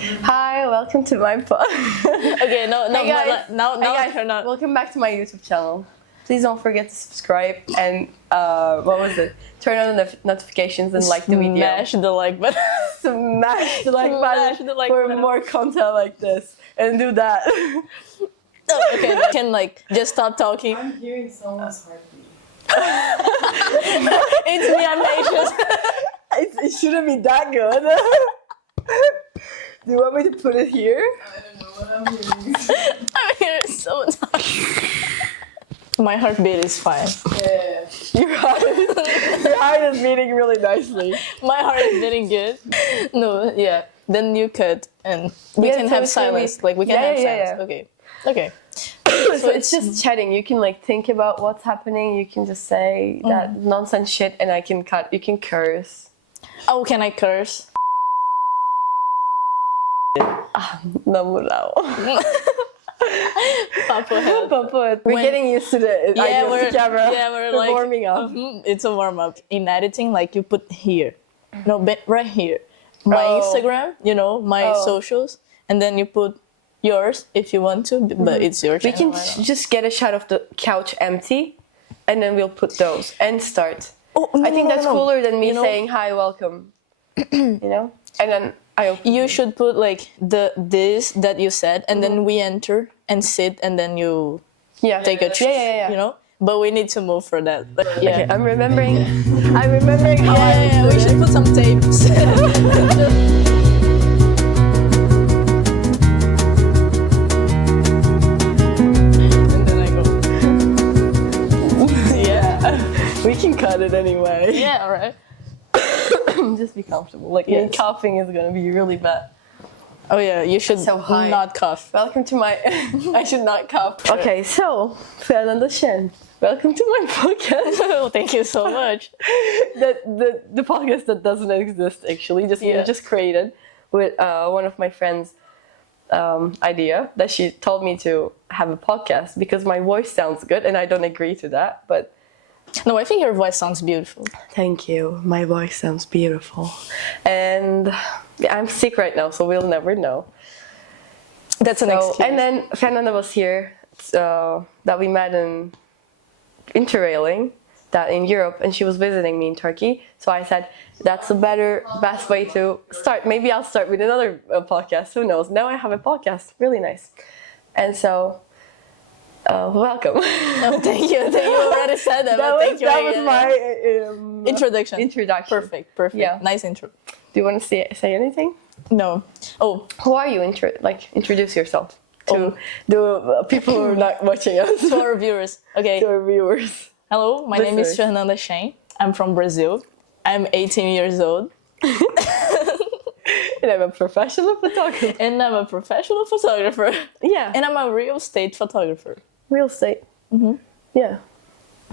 Hi, welcome to my pod. Okay, no, Hey guys. now Hey guys, turn on. welcome back to my YouTube channel. Please don't forget to subscribe and turn on the notifications and like the video. Smash the like button. Smash the like Smash button the like for button. more content like this, and do that. Oh, okay, I can just stop talking. I'm hearing someone's heartbeat. It's me, I'm anxious. It shouldn't be that good. Do you want me to put it here? I don't know what I'm hearing. I'm here so tired. My heartbeat is fine. Yeah. Your heart is beating really nicely. My heart is beating good. No, yeah. Then you cut and we Yeah, can so have it's gonna be- silence. We can have silence. Okay. Okay. So it's just chatting. You can think about what's happening. You can just say that nonsense shit, and I can cut. You can curse. Oh, can I curse? Namurao. Papa head. We're When- getting used to the idea of the camera. Yeah, we're warming up. It's a warm up. In editing, you put here, no, but right here, my Oh. Instagram, my socials, and then you put yours if you want to, but it's your We channel. can just get a shot of the couch empty, and then we'll put those and start. Oh, I think that's cooler than me You know- saying hi, welcome. And then I open. You should put this that you said, and then we enter and sit, and then you take a trip. Yeah. But we need to move for that. Yeah. Okay, I'm remembering how I Yeah, we should put some tapes. And then I go. Yeah. We can cut it anyway. Yeah, alright. Just be comfortable. Me Yes. coughing is gonna be really bad. Oh yeah, you should So high. not cough. Welcome to my. I should not cough. Okay, so fernandagchen. Welcome to my podcast. Oh, thank you so much. the podcast that doesn't exist actually, just created with one of my friends' idea that she told me to have a podcast because my voice sounds good and I don't agree to that, but. No, I think your voice sounds beautiful. Thank you. My voice sounds beautiful. And I'm sick right now, so we'll never know. That's an excuse. And then Fernanda was here, that we met in Interrailing, that in Europe, and she was visiting me in Turkey. So I said, that's the best way to start. Maybe I'll start with another podcast. Who knows? Now I have a podcast. Really nice. And so, welcome. Oh, thank you. Thank you. Already said that. But thank you. That was again. my Introduction. Perfect. Yeah. Nice intro. Do you want to say anything? No. Oh, Who are you? Introduce yourself to the people who are not watching us. to our viewers. Okay. To our viewers. Hello, my name is Listeners. Fernandagchen. I'm from Brazil. I'm 18 years old. And I'm a professional photographer. And I'm a professional photographer. Yeah. And I'm a real estate photographer. Real estate. Mm-hmm. Yeah.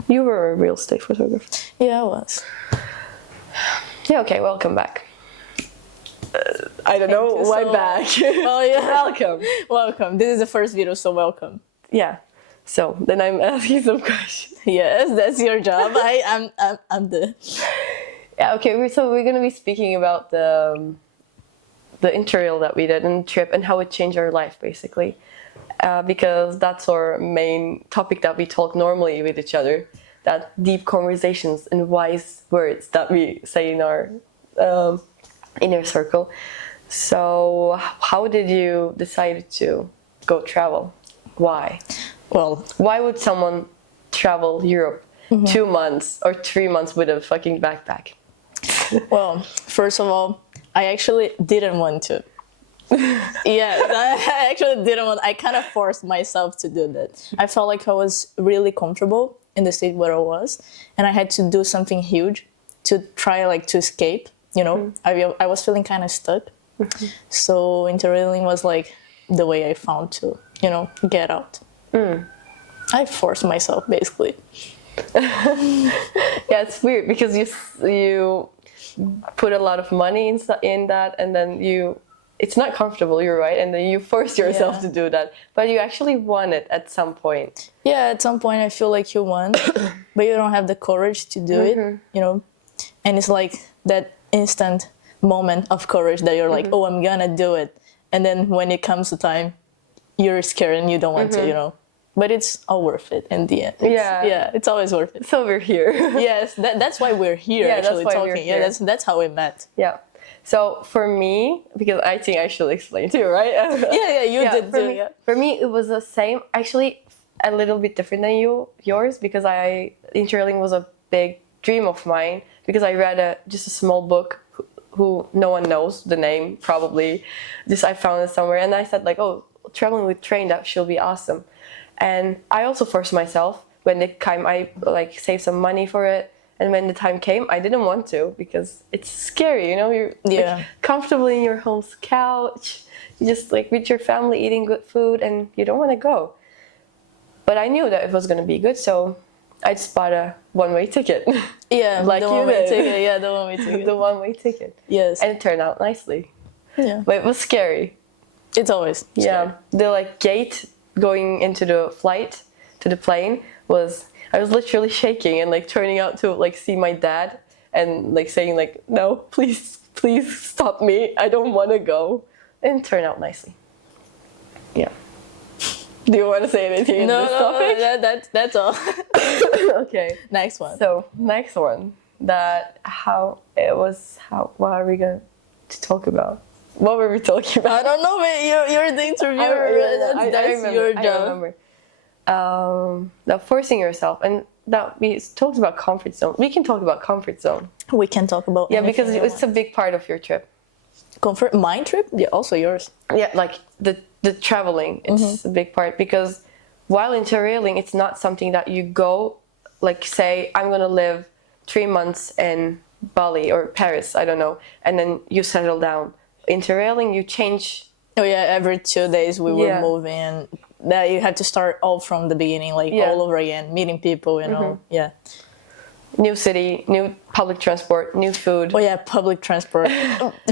You were a real estate photographer. Yeah, I was. Yeah, okay, welcome back. I don't know you why so back. Oh, yeah. Welcome. Welcome. This is the first video, so welcome. Yeah. So then I'm asking some questions. Yes, that's your job. I'm the... Yeah, okay, we're gonna be speaking about the interrail that we did and the trip and how it changed our life basically. Because that's our main topic that we talk normally with each other. That deep conversations and wise words that we say in our inner circle. So how did you decide to go travel? Why? Well, Why would someone travel Europe 2 months or 3 months with a fucking backpack? well, first of all, I actually didn't want to. Yeah, I actually didn't want. I kind of forced myself to do that. I felt like I was really comfortable in the state where I was, and I had to do something huge to try to escape. I was feeling kind of stuck. So interrailing was the way I found to get out. I forced myself basically. Yeah, it's weird because you put a lot of money in that, and then it's not comfortable, you're right, and then you force yourself to do that, but you actually want it at some point. Yeah, at some point I feel like you want, but you don't have the courage to do it, and it's like that instant moment of courage that you're like, oh, I'm gonna do it, and then when it comes to time, you're scared and you don't want to, you know. But it's all worth it in the end. It's always worth it. So we're here. Yes, that's why we're here actually that's why talking. we're here. Yeah, that's how we met. Yeah. So for me, because I think I should explain too, right? You did for too. Me, for me, it was the same. Actually, a little bit different than yours, because interrailing was a big dream of mine, because I read just a small book who no one knows the name probably. Just I found it somewhere, and I said like, oh, traveling with train, that should be awesome. And I also forced myself when the time I like saved some money for it. And when the time came, I didn't want to, because it's scary, you know. You're like, comfortably in your home's couch, you just like with your family eating good food, and you don't want to go. But I knew that it was going to be good, so I just bought a one-way ticket. Yeah, like the you one-way did. ticket. Yeah, the one-way ticket. The one-way ticket. Yes. And it turned out nicely. Yeah. But it was scary. It's always scary. Yeah. The like gate going into the flight to the plane I was literally shaking and like turning out to like see my dad and like saying like, no, please stop me, I don't want to go. And it turned out nicely. Yeah. Do you want to say anything in this topic? No, that's all. Okay. Next one. So next one, what are we going to talk about? What were we talking about? I don't know, man. You're the interviewer. That's your job. I remember. Now forcing yourself, and that we talked about comfort zone. We can talk about comfort zone. We can talk about because it's a big part of your trip. Comfort, my trip, yeah, also yours. Yeah, like the traveling, it's a big part, because while interrailing, it's not something that you go, like say I'm gonna live 3 months in Bali or Paris, I don't know, and then you settle down. Interrailing, you change. Oh yeah, every 2 days we were moving, and that you had to start all from the beginning, like all over again, meeting people, you know. Yeah. New city, new public transport, new food. Oh yeah, public transport.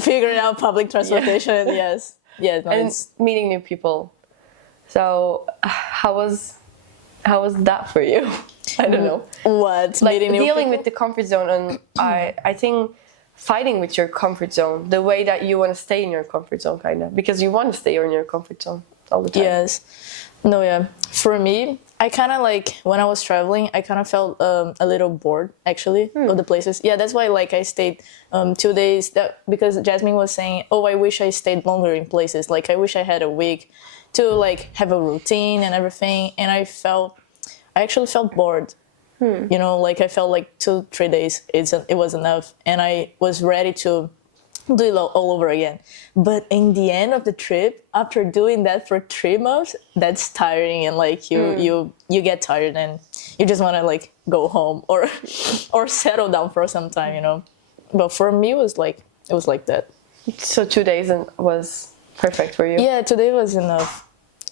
Figuring out public transportation. Yes. Yeah. No, and meeting new people. So how was that for you? I don't know. What? Like meeting new dealing people? with the comfort zone, and I think fighting with your comfort zone, the way that you want to stay in your comfort zone, kind of, because you want to stay in your comfort zone all the time. Yes. No, yeah. For me, I kind of like, when I was traveling, I kind of felt a little bored, actually, of the places. Yeah, that's why like I stayed 2 days, because Jasmine was saying, oh, I wish I stayed longer in places. Like, I wish I had a week to like have a routine and everything. And I actually felt bored. You know, like I felt like 2-3 days, it was enough. And I was ready to do it all over again. But in the end of the trip, after doing that for 3 months, that's tiring, and like you get tired and you just want to like go home or settle down for some time, you know. But for me, it was like that. So 2 days was perfect for you? Yeah, 2 days was enough.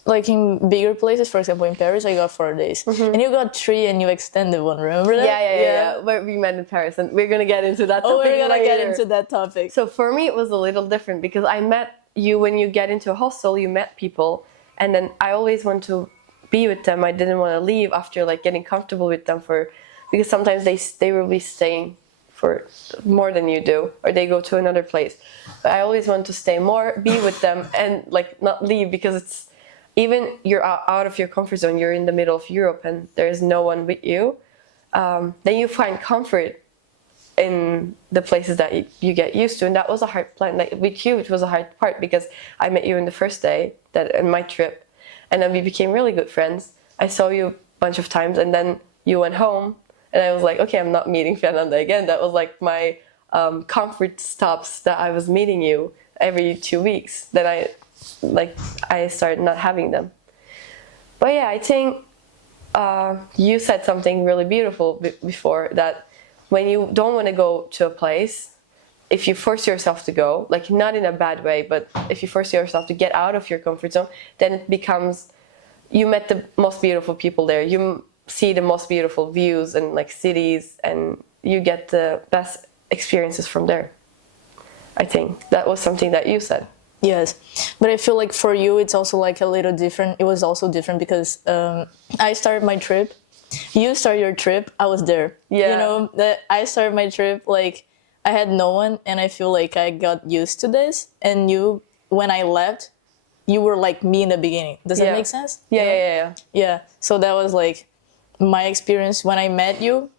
Like in bigger places, for example, in Paris, I got 4 days. And you got 3 and you extended one, remember that? Yeah. Where we met in Paris, and we're going to get into that topic we're going to later. get into that topic. So for me, it was a little different, because I met you when you get into a hostel, you met people, and then I always want to be with them. I didn't want to leave after like getting comfortable with them, because sometimes they will be staying for more than you do, or they go to another place. But I always want to stay more, be with them, and like not leave, because it's, even you're out of your comfort zone, you're in the middle of Europe and there's no one with you, then you find comfort in the places that you get used to. And that was a hard plan. Like with you, it was a hard part, because I met you in the first day in my trip, and then we became really good friends. I saw you a bunch of times, and then you went home, and I was like, okay, I'm not meeting Fernanda again. That was like my comfort stops, that I was meeting you every 2 weeks. Then I started not having them. But yeah, I think you said something really beautiful before, that when you don't want to go to a place, if you force yourself to go, like not in a bad way, but if you force yourself to get out of your comfort zone, then it becomes, you met the most beautiful people there, you see the most beautiful views and like cities, and you get the best experiences from there. I think that was something that you said. Yes, but I feel like for you, it's also like a little different. It was also different because I started my trip. You started your trip. I was there. Yeah. You know, that I started my trip, like I had no one, and I feel like I got used to this. And you, when I left, you were like me in the beginning. Does that make sense? Yeah. So that was like my experience when I met you.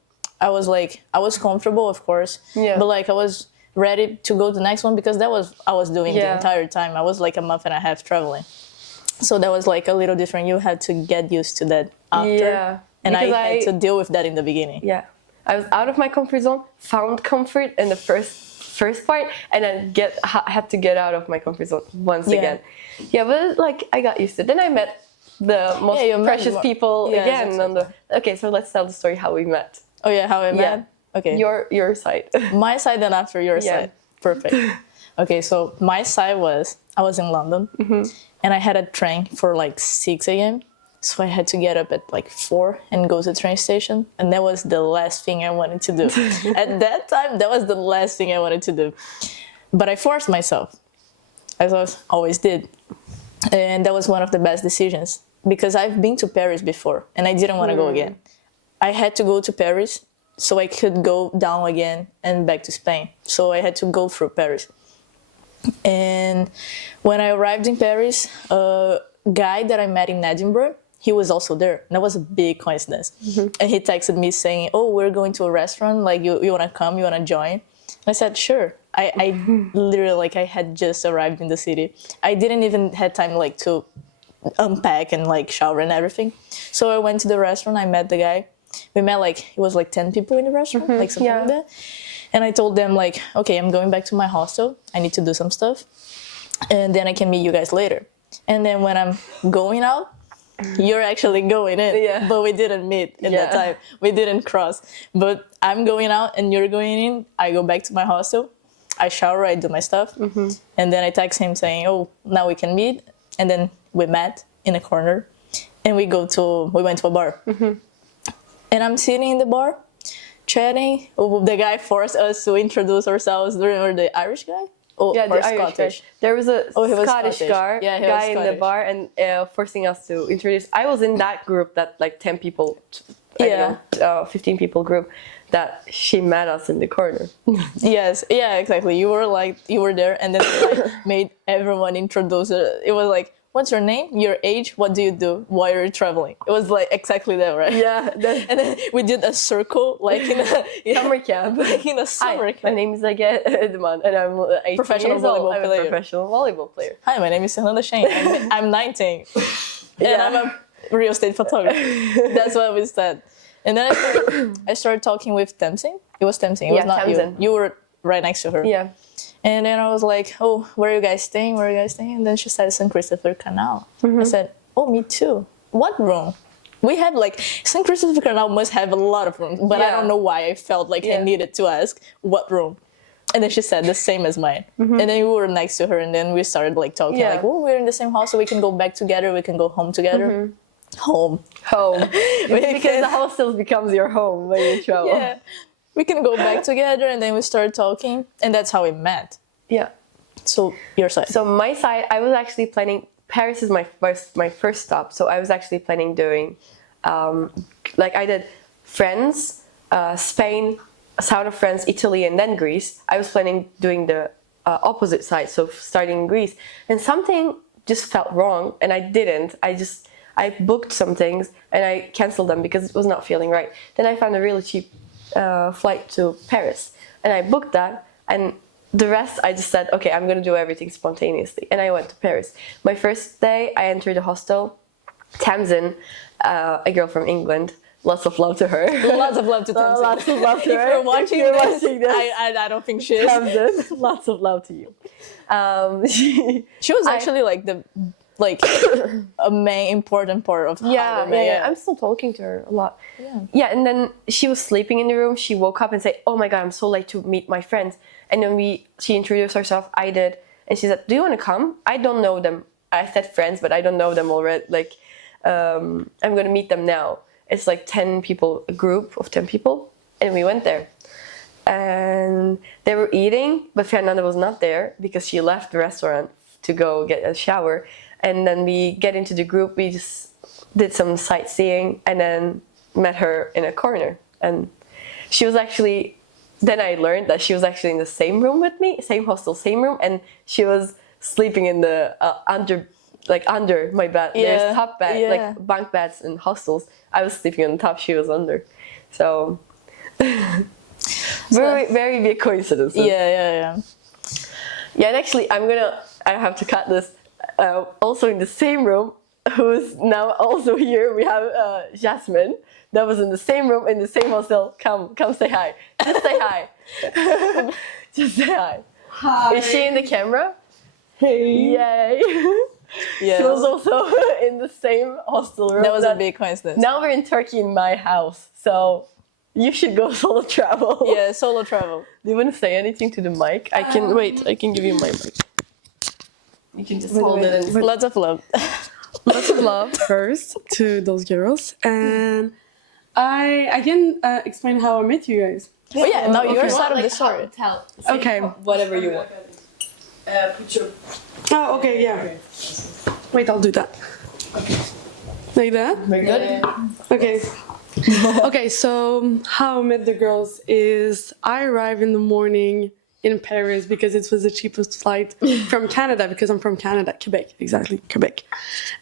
I was comfortable, of course, but like I was ready to go to the next one because that was I was doing the entire time. I was like a month and a half traveling, so that was like a little different. You had to get used to that after, and I had to deal with that in the beginning. Yeah, I was out of my comfort zone, found comfort in the first part, and then had to get out of my comfort zone once again. Yeah, but like I got used to it. Then I met the most precious people again. Exactly. Okay, so let's tell the story how we met. Oh yeah, how I met? Okay. Your side. My side, then after your side. Perfect. Okay, so my side was, I was in London, and I had a train for like 6 a.m. So I had to get up at like 4 and go to the train station. And that was the last thing I wanted to do. At that time, that was the last thing I wanted to do. But I forced myself, as I always did. And that was one of the best decisions because I've been to Paris before and I didn't want to go again. I had to go to Paris so I could go down again and back to Spain. So I had to go through Paris. And when I arrived in Paris, a guy that I met in Edinburgh, he was also there. And that was a big coincidence. And he texted me saying, oh, we're going to a restaurant. Like, you want to come? You want to join? And I said, sure. I literally, like, I had just arrived in the city. I didn't even had time, like, to unpack and, like, shower and everything. So I went to the restaurant. I met the guy. We met, like, it was like 10 people in the restaurant, like something like that. And I told them, like, okay, I'm going back to my hostel. I need to do some stuff. And then I can meet you guys later. And then when I'm going out, you're actually going in. But we didn't meet at that time. We didn't cross. But I'm going out and you're going in. I go back to my hostel. I shower, I do my stuff. And then I text him saying, oh, now we can meet. And then we met in a corner. And we went to a bar. And I'm sitting in the bar, chatting. The guy forced us to introduce ourselves. Remember the Irish guy? Or the Irish Scottish guy. There was a Scottish guy in the bar and forcing us to introduce. I was in that group, that like 10 people, 15 people group, that she met us in the corner. Yes, yeah, exactly. You were there, and then like made everyone introduce it. It was like, what's your name? Your age? What do you do? Why are you traveling? It was like exactly that, right? Yeah. And then we did a circle, like in a summer camp. Like in a summer camp. My name is ege.edman, and I'm 18 professional years old. volleyball player. I'm a professional volleyball player. Hi, my name is fernandagchen. I'm 19, and I'm a real estate photographer. That's what we said. And then I started talking with Tamsin. It was Tamsin. It was not Tamsin. You. You were right next to her. Yeah. And then I was like, oh, where are you guys staying? Where are you guys staying? And then she said, St. Christopher Canal. I said, oh, me too. What room? We have like, St. Christopher Canal must have a lot of rooms, but I don't know why I felt like I needed to ask what room. And then she said the same as mine. And then we were next to her and then we started like talking like, oh, we're in the same house, so we can go back together. We can go home together. Home. Because the hostel becomes your home when you travel. Yeah. We can go back together, and then we started talking, and that's how we met. Yeah. So your side. So my side, I was actually planning. Paris is my first stop. So I was actually planning doing, like I did, France, Spain, south of France, Italy, and then Greece. I was planning doing the opposite side, so starting in Greece, and something just felt wrong, and I didn't. I booked some things and I canceled them because it was not feeling right. Then I found a really cheap flight to Paris and I booked that, and the rest I just said, okay, I'm gonna do everything spontaneously, and I went to Paris. My first day I entered the hostel. Tamsin, a girl from England, lots of love to her. Lots of love to Tamsin. Lots of love to her. If you're watching this, I don't think she is. Tamsin, lots of love to you. She was actually a main important part of I'm still talking to her a lot. And then she was sleeping in the room. She woke up and said, oh my god, I'm so late to meet my friends. And then she introduced herself. I did, and she said, do you want to come? I don't know them. I said friends, but I don't know them already. Like, I'm gonna meet them now. It's like 10 people, a group of 10 people, and we went there. And they were eating, but Fernanda was not there because she left the restaurant to go get a shower. And then we get into the group, we just did some sightseeing and then met her in a corner. And she was actually, then I learned that she was actually in the same room with me, same hostel, same room. And she was sleeping in the like under my bed. Yeah, There's top bed, yeah. like bunk beds in hostels. I was sleeping on the top, she was under. So very, very big coincidences. Yeah. Yeah, and actually, I have to cut this. Also in the same room, who's now also here, we have Jasmine. That was in the same room, in the same hostel. Come say hi. Just say hi. Just say hi. Hi. Is she in the camera? Hey. Yay. Yeah. She was also in the same hostel room. That was a big coincidence. Now we're in Turkey in my house, so you should go solo travel. Yeah, solo travel. Do you want to say anything to the mic? I can wait. I can give you my mic. You can just hold it. And Lots of love. Lots of love first to those girls, and I can explain how I met you guys. Oh yeah, now your Okay. side of the story. Tell. Okay. Whatever you want. Put your. Oh, okay, yeah. Wait, I'll do that. Like that? Very good. Okay. Okay, so how I met the girls is I arrived in the morning in Paris because it was the cheapest flight from Canada, because I'm from Canada, Quebec, exactly, Quebec.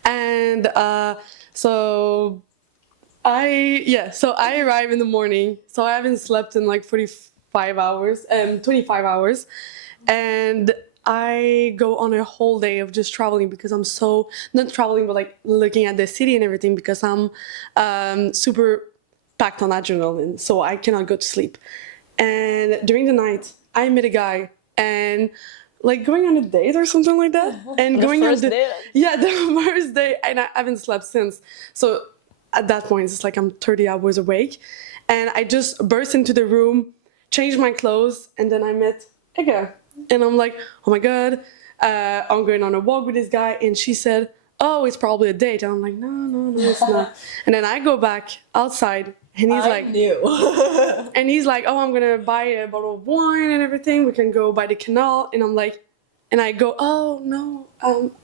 And so I arrived in the morning, so I haven't slept in like 25 hours, 25 hours, and I go on a whole day of just traveling because I'm so, not traveling, but like looking at the city and everything, because I'm super packed on adrenaline, so I cannot go to sleep. And during the night, I met a guy, and like going on a date or something like that, and The going first on date? yeah, the first day, and I haven't slept since. So at that point, it's like I'm 30 hours awake, and I just burst into the room, changed my clothes, and then I met Ege, and I'm like, oh my god, I'm going on a walk with this guy, and she said, oh, it's probably a date, and I'm like, no, it's not. And then I go back outside, and he's like, and he's like, oh, I'm gonna buy a bottle of wine and everything. We can go by the canal. And I'm like, and I go, oh no,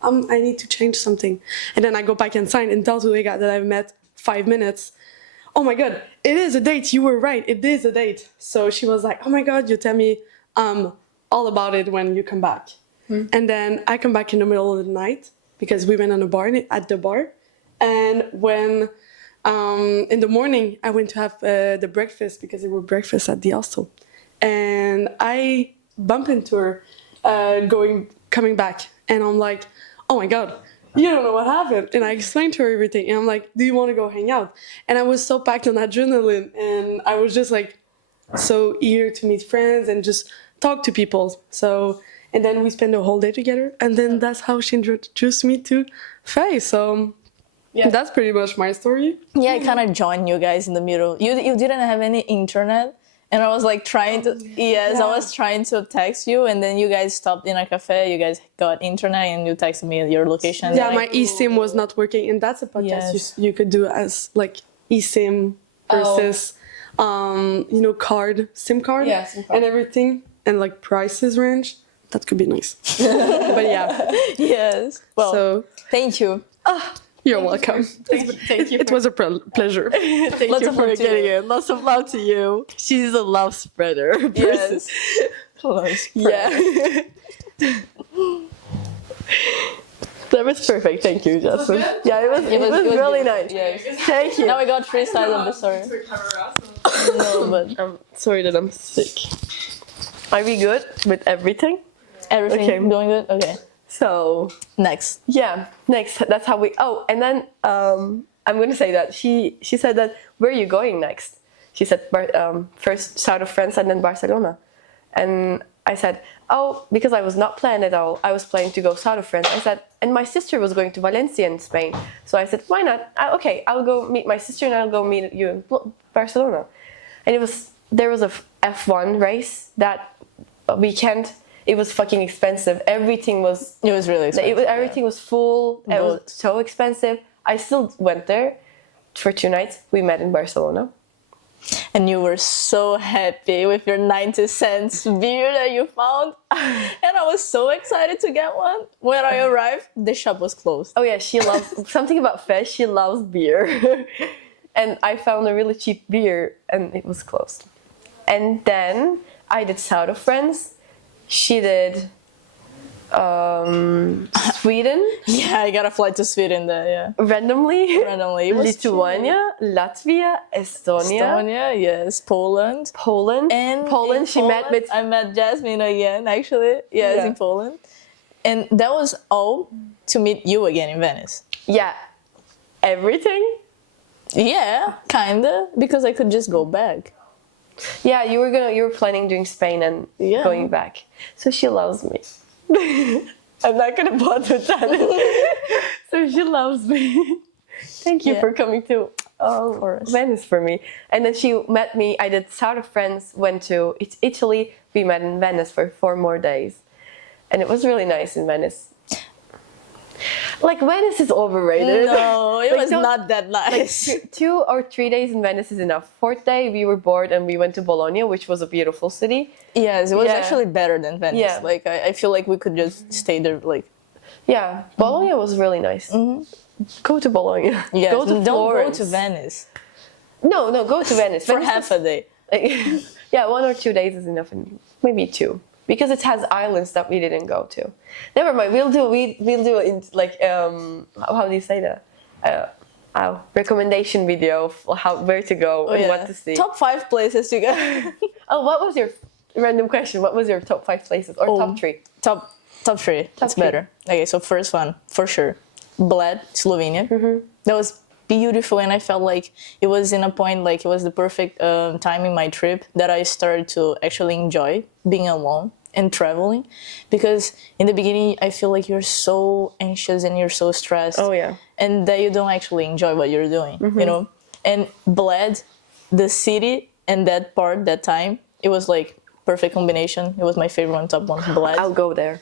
I need to change something. And then I go back inside and tell Zulega that I've met 5 minutes. Oh my god, it is a date. You were right. It is a date. So she was like, oh my god, you tell me all about it when you come back. And then I come back in the middle of the night because we went on a bar at the bar. And when in the morning, I went to have the breakfast because there were breakfasts at the hostel, and I bump into her coming back, and I'm like, oh my god, you don't know what happened. And I explained to her everything, and I'm like, do you want to go hang out? And I was so packed on adrenaline, and I was just like so eager to meet friends and just talk to people. So, and then we spent the whole day together, and then that's how she introduced me to Faye. So yeah, that's pretty much my story. Yeah, I kind of joined you guys in the middle. You didn't have any internet, and I was like trying to. Yes, I was trying to text you, and then you guys stopped in a cafe. You guys got internet, and you texted me your location. Yeah, my eSIM was not working, and that's a podcast you could do as like eSIM versus SIM card, and everything, and like prices range. That could be nice. But yeah. Yes. Well, So thank you. you're welcome. Thank you. It was a pleasure. Thank Lots you of for love to getting you. it. Lots of love to you. She's a love spreader. Yes. Close. Yeah. That was perfect. Thank you, Jasmine. good? Yeah, it was really good. nice. Yes. Thank you. Now we got 3 sides of the story. No, but I'm sorry that I'm sick. Are we good with everything? Everything Okay. going good? Okay. So Next. yeah, next. That's how we. Oh, and then I'm gonna say that she said that, where are you going next? She said first south of France and then Barcelona, and I said, oh, because I was not planned at all. I was planning to go south of France. I said, and my sister was going to Valencia in Spain, so I said, why not? Okay, I'll go meet my sister and I'll go meet you in Barcelona. And there was a F1 race that weekend. It was fucking expensive. Everything was. It was really expensive. Everything was full. It was so expensive. I still went there for 2 nights. We met in Barcelona. And you were so happy with your 90 cents beer that you found. And I was so excited to get one. When I arrived, the shop was closed. Oh yeah, she loves something about Fesh. She loves beer, and I found a really cheap beer, and it was closed. And then I did south of France. She did Sweden, Yeah, I got a flight to Sweden there. Yeah, randomly. randomly. It was Lithuania, Latvia, Estonia, Estonia, yes, Poland. Poland. And Poland, in she met with. I met Jasmine again, actually. Yes, Yeah. in Poland. And that was all to meet you again in Venice. Yeah, everything. Yeah, kinda, because I could just go back. Yeah, you were planning doing Spain and Yeah. going back. So she loves me. I'm not gonna bother that. So she loves me. Thank you Yeah. for coming to course. Venice for me. And then she met me. I did South of France, went to Italy. We met in Venice for 4 more days, and it was really nice in Venice. Like Venice is overrated. No, it Like, was don't- not that nice. 2 or 3 days in Venice is enough. 4th day we were bored and we went to Bologna, which was a beautiful city. Yes, it was Yeah. actually better than Venice. Yeah. Like, I feel like we could just stay there, like, Yeah, Bologna was really nice. Go to Bologna. yes, Go to don't go Florence. to Venice No, go to Venice. for Venice half a day. yeah, 1 or 2 days is enough, and maybe 2, because it has islands that we didn't go to. Never mind. We'll do in like how do you say that? Recommendation video of where to go and what to see. Top 5 places to go. Oh, what was your random question? What was your top 5 places or top 3? top 3. That's three. better. Okay, so first one for sure, Bled, Slovenia. That was beautiful, and I felt like it was in a point, like it was the perfect time in my trip that I started to actually enjoy being alone and traveling, because in the beginning I feel like you're so anxious and you're so stressed. Oh, yeah. And that you don't actually enjoy what you're doing, you know. And Bled, the city and that part, that time, it was like perfect combination. It was my favorite one, top 1, Bled. I'll go there.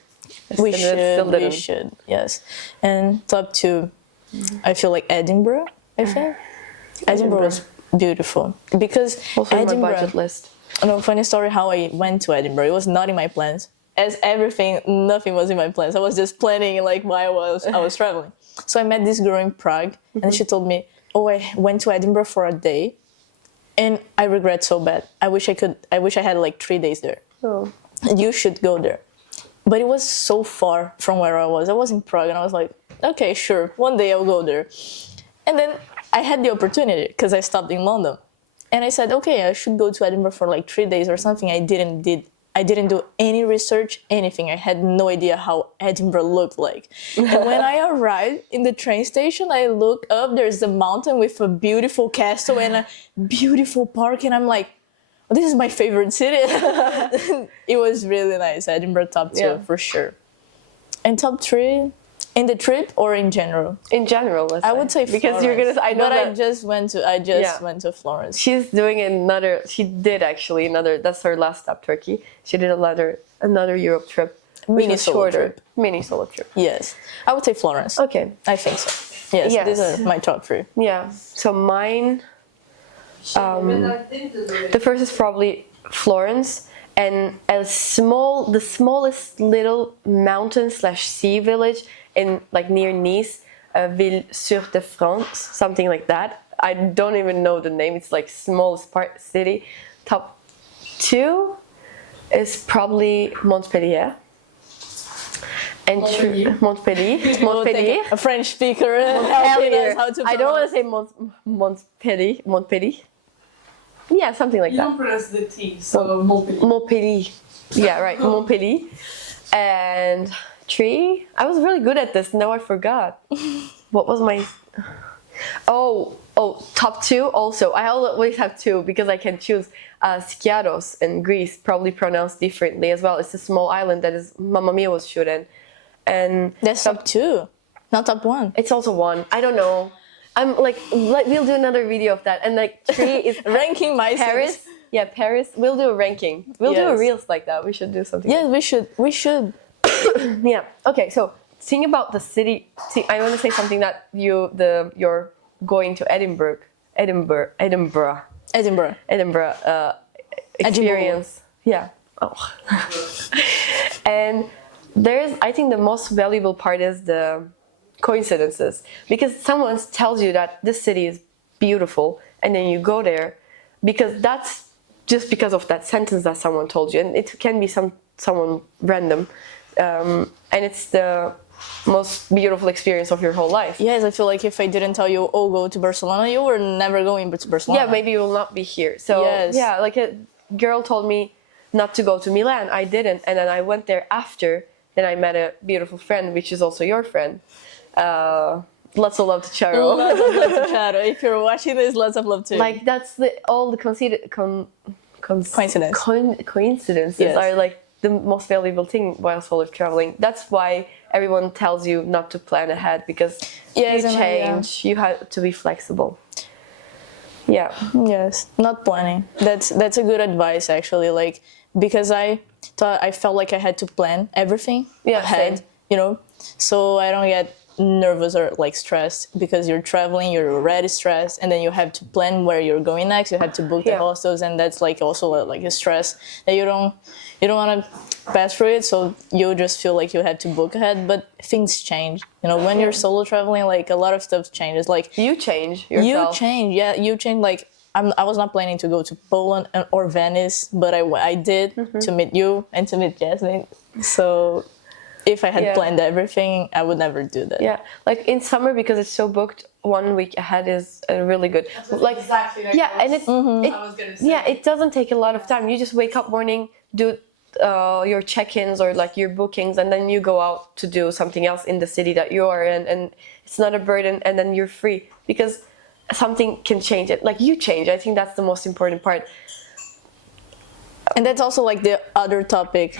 We Still didn't. should, yes. And top 2, I feel like Edinburgh, I think. Edinburgh was beautiful. Because Also on my Edinburgh, budget list. no, funny story how I went to Edinburgh. It was not in my plans. As everything, nothing was in my plans. I was just planning like while I was traveling. So I met this girl in Prague, and she told me, "Oh, I went to Edinburgh for a day, and I regret so bad. I wish I had like 3 days there. Oh. You should go there." But it was so far from where I was. I was in Prague, and I was like, "Okay, sure, one day I'll go there." And then I had the opportunity because I stopped in London, and I said, "Okay, I should go to Edinburgh for like 3 days or something." I didn't do any research, anything. I had no idea how Edinburgh looked like. And when I arrived in the train station, I look up, there's a mountain with a beautiful castle and a beautiful park, and I'm like, oh, this is my favorite city. It was really nice. Edinburgh top 2 Yeah. for sure. And top 3 in the trip or in general? In general, I would say because Florence. you're gonna. I know but that I just went to Florence. she's doing another. She did actually another. That's her last stop, Turkey. She did another Europe trip. Which Mini was solo shorter. trip. Mini solo trip. Yes, I would say Florence. Okay. I think so. Yes, Yes. these are my top 3. Yeah. So mine. The first is probably Florence, and the smallest little mountain/sea village in like near Nice, Ville-sur-de-France, something like that. I don't even know the name. It's like smallest city. Top 2 is probably Montpellier. And Montpellier. A French speaker helping us how to I don't want to say Montpellier. Yeah, something like You that. don't pronounce the T, so Montpellier. Montpellier. Yeah, right. Montpellier. And 3. I was really good at this. Now I forgot. What was my? Oh, top 2 also. I always have 2 because I can choose. Skiathos in Greece, probably pronounced differently as well. It's a small island that is Mamma Mia was shot in. And That's top 2, not top 1. it's also 1. I don't know. I'm like we'll do another video of that. And like 3 is Ranking my Paris. cities. Yeah, Paris. We'll do a ranking. We'll do a Yes. reels like that. We should do something. Yeah, we should. Yeah. Okay. So think about the city. I want to say something that you're going to Edinburgh experience. Yeah. Oh. And I think the most valuable part is the coincidences, because someone tells you that this city is beautiful, and then you go there because that's just because of that sentence that someone told you, and it can be someone random. and it's the most beautiful experience of your whole life. Yes, I feel like if I didn't tell you, oh, go to Barcelona, you were never going to Barcelona. Yeah, maybe you will not be here. So Yes. yeah, like a girl told me not to go to Milan. I didn't, and then I went there after. Then I met a beautiful friend, which is also your friend. Lots of love to Charo. Lots of love to Charo. If you're watching this, lots of love to Like that's all the coincidences Yes. are like the most valuable thing while solo traveling. That's why everyone tells you not to plan ahead, because Yes, you and change. You have to be flexible. Yeah. Yes, not planning. That's a good advice actually. Like, because I thought I felt like I had to plan everything ahead, same. you know, so I don't get nervous or like stressed, because you're traveling, you're already stressed, and then you have to plan where you're going next. You have to book the Yeah. hostels, and that's like also like a stress that you don't want to pass through it. So you just feel like you had to book ahead, but things change. You know, when you're solo traveling, like a lot of stuff changes. Like You change yourself. you change. Like I was not planning to go to Poland or Venice, but I did to meet you and to meet Jasmine. So if I had planned everything, I would never do that. Yeah, like in summer, because it's so booked, 1 week ahead is really good. Like exactly like yeah, I and was, it I was gonna say. yeah, it doesn't take a lot of time. You just wake up morning, do your check-ins or like your bookings, and then you go out to do something else in the city that you are in, and it's not a burden, and then you're free, because something can change it. Like you change. I think that's the most important part. And that's also like the other topic.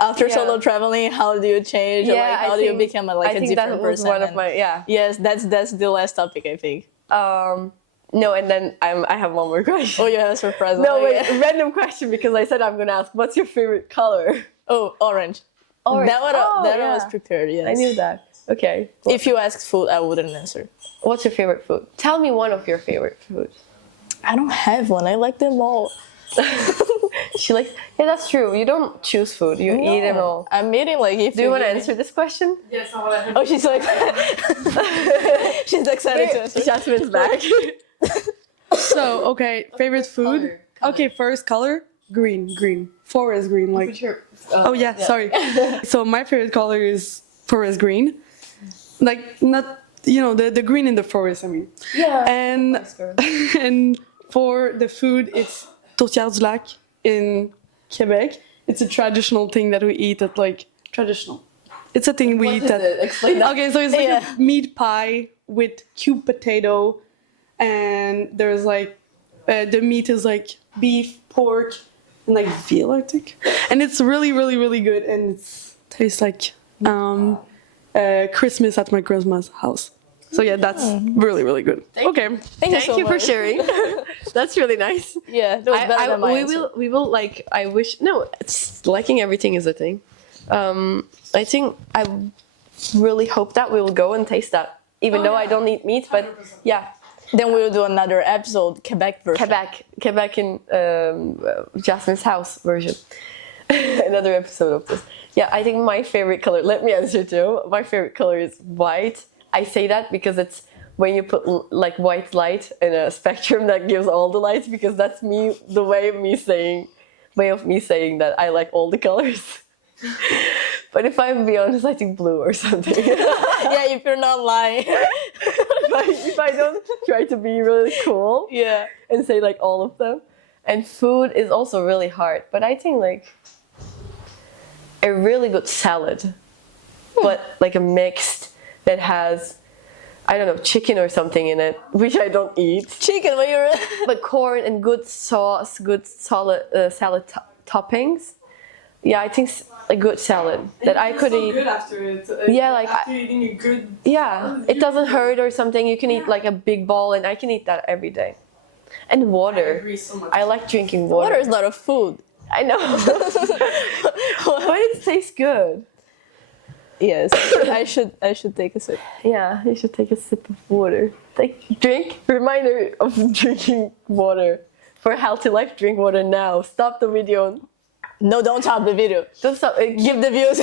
After solo traveling, how do you change? Or like, how do you become a different that was person? one of my Yes, that's the last topic, I think. No, and then I have one more question. Oh, you have a surprise. No, Oh, wait, yeah. random question, because I said I'm gonna ask, what's your favorite color? Oh, orange. Orange. That one, I was prepared. Yes. I knew that. Okay. If you asked food, I wouldn't answer. What's your favorite food? Tell me one of your favorite foods. I don't have one. I like them all. She likes. Yeah, that's true. You don't choose food. You eat them all. I'm eating like if Do you want to give me- answer this question? Yes, I want to. Oh, she's like she's excited to answer. Jasmine's back. So, okay, favorite food? Okay, first color, green. Forest green, like. Oh yeah, sorry. So my favorite color is forest green. Like, not, you know, the green in the forest, I mean. Yeah. And and for the food, it's tortillard du lac in Quebec. It's a traditional thing that we eat at, like, traditional. It's a thing we eat at. Explain that. Okay, so it's like Yeah. a meat pie with cubed potato, and there's like the meat is like beef, pork, and like veal, I think. And it's really, really, really good, and it tastes like Christmas at my grandma's house. So yeah, that's really, really good. Okay. Thank you so you for much. sharing. That's really nice. Yeah, that was better than my answer. we will like. I wish no. It's liking everything is a thing. I think I really hope that we will go and taste that, even though I don't eat meat. But 100%. yeah, Then we'll do another episode, Quebec version. Quebec in Jasmine's house version. Another episode of this. Yeah, I think my favorite color. Let me answer too. My favorite color is white. I say that because it's when you put like white light in a spectrum that gives all the lights, because that's me, the way of me saying that I like all the colors. But if I'm be honest, I think blue or something. Yeah, if you're not lying. if I don't try to be really cool Yeah. and say like all of them. And food is also really hard, but I think like a really good salad, but like a mixed that has, I don't know, chicken or something in it, which I don't eat. Chicken, when you're... But corn and good sauce, good solid salad toppings. Yeah, I think a good salad that I could eat. Good after it. Yeah, like after eating a good. Yeah, salad, it you doesn't can- hurt or something. You can eat like a big bowl, and I can eat that every day. And I water. agree so much. I like drinking water. Water is not a food. I know. But it tastes good. Yes, I should take a sip. Yeah, you should take a sip of water. Drink. Reminder of drinking water. For a healthy life, drink water now. Stop the video. No, don't stop the video. Don't stop. Give the views.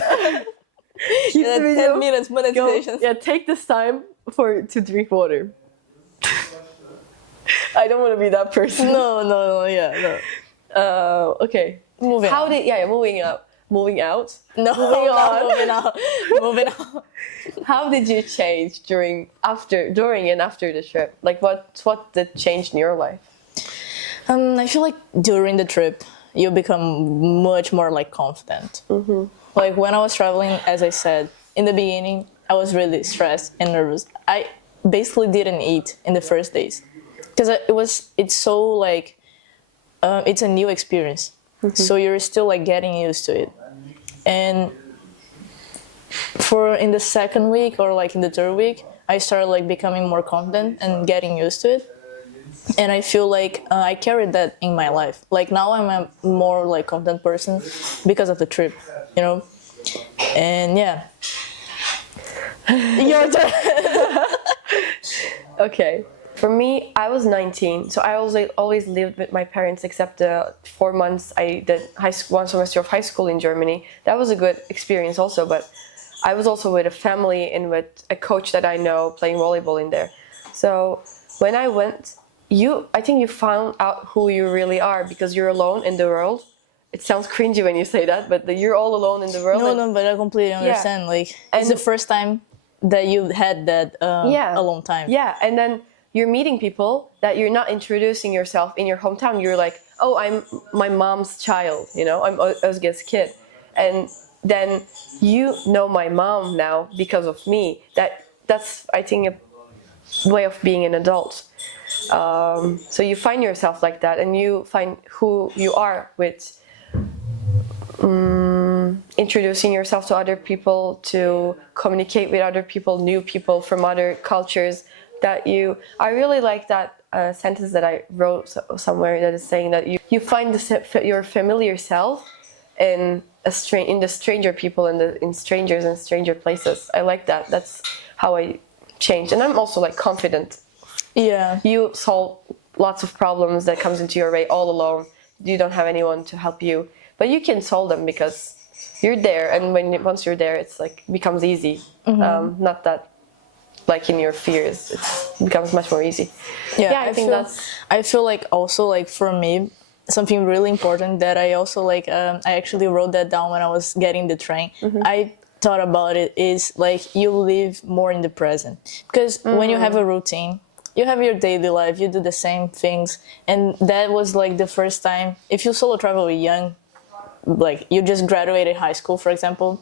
Keep the video. 10 minutes Go. monetization. Yeah, take this time to drink water. I don't want to be that person. No, yeah, no. Okay. Moving on. Moving up. moving out? No, Moving on. moving on. How did you change during and after the trip? Like what did change in your life? I feel like during the trip, you become much more like confident. Like when I was traveling, as I said in the beginning, I was really stressed and nervous. I basically didn't eat in the first days because it's so like it's a new experience. So you're still like getting used to it. And in the second week or like in the third week, I started like becoming more confident and getting used to it. And I feel like I carried that in my life. Like now I'm a more like confident person because of the trip, you know? And yeah. Your turn. Okay. For me, I was 19, so I always lived with my parents except the 4 months I did one semester of high school in Germany. That was a good experience also, but I was also with a family and with a coach that I know playing volleyball in there. So when I went, I think you found out who you really are because you're alone in the world. It sounds cringy when you say that, but you're all alone in the world. No, but I completely understand. Like it's the first time that you had that alone time. Yeah, and then you're meeting people that you're not introducing yourself in your hometown. You're like, oh, I'm my mom's child, you know, I'm Özge's kid. And then you know my mom now because of me. That's I think, a way of being an adult. So you find yourself like that, and you find who you are with introducing yourself to other people, to communicate with other people, new people from other cultures. I really like that sentence that I wrote somewhere that is saying that you find your familiar self in the stranger people and in strangers and stranger places. I like that. That's how I changed, and I'm also like confident. Yeah. You solve lots of problems that comes into your way all alone. You don't have anyone to help you, but you can solve them because you're there. And once you're there, it's like becomes easy. Not that like in your fears, it becomes much more easy. Yeah, I feel like also like for me, something really important that I also like. I actually wrote that down when I was getting the train. I thought about it is like you live more in the present because when you have a routine, you have your daily life, you do the same things, and that was like the first time. If you solo travel young, like you just graduated high school, for example,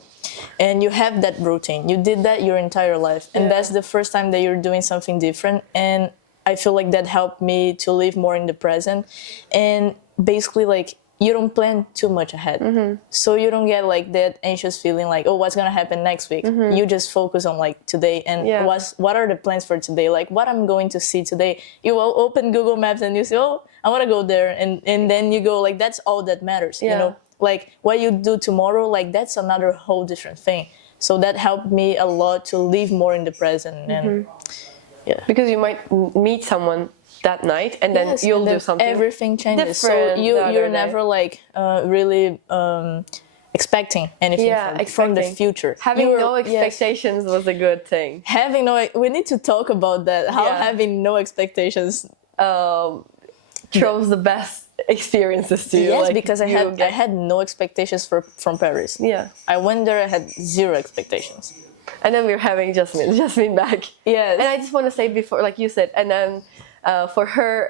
and you have that routine, you did that your entire life, and that's the first time that you're doing something different. And I feel like that helped me to live more in the present, and basically like you don't plan too much ahead, so you don't get like that anxious feeling like, oh, what's gonna happen next week. You just focus on like today and what are the plans for today, like what I'm going to see today. You will open Google Maps and you say, oh, I want to go there, and then you go, like that's all that matters. You know, like what you do tomorrow, like that's another whole different thing. So that helped me a lot to live more in the present. And because you might meet someone that night and then you'll do something, everything changes, so you're never like really expecting anything from the future. Having no expectations was a good thing. We need to talk about that, how having no expectations throws the best experiences to you. Yes, like, because I had no expectations from Paris. I went there, I had zero expectations. And then we're having Jasmine back. And I just want to say before, like you said, and then for her,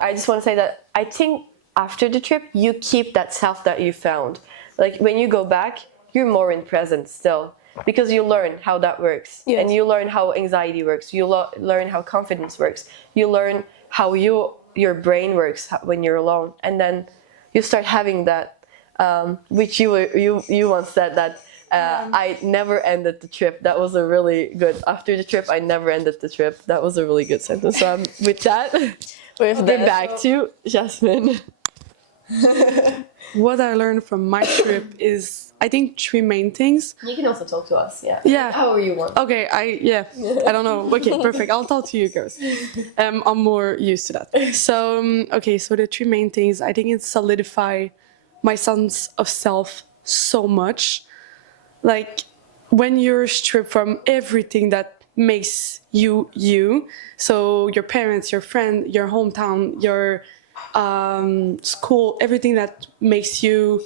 I just want to say that I think after the trip, you keep that self that you found. Like when you go back, you're more in present still, because you learn how that works. And you learn how anxiety works. You learn how confidence works. You learn how your brain works when you're alone. And then you start having that, which you once said that I never ended the trip. That was a really good. After the trip, I never ended the trip. That was a really good sentence. So with that, we'll get back to Jasmine. What I learned from my trip is, I think, 3 main things. You can also talk to us. Yeah. However you want. Okay. I don't know. Okay, perfect. I'll talk to you guys. I'm more used to that. So so the 3 main things, I think it solidify my sense of self so much. Like when you're stripped from everything that makes you, so your parents, your friend, your hometown, your school, everything that makes your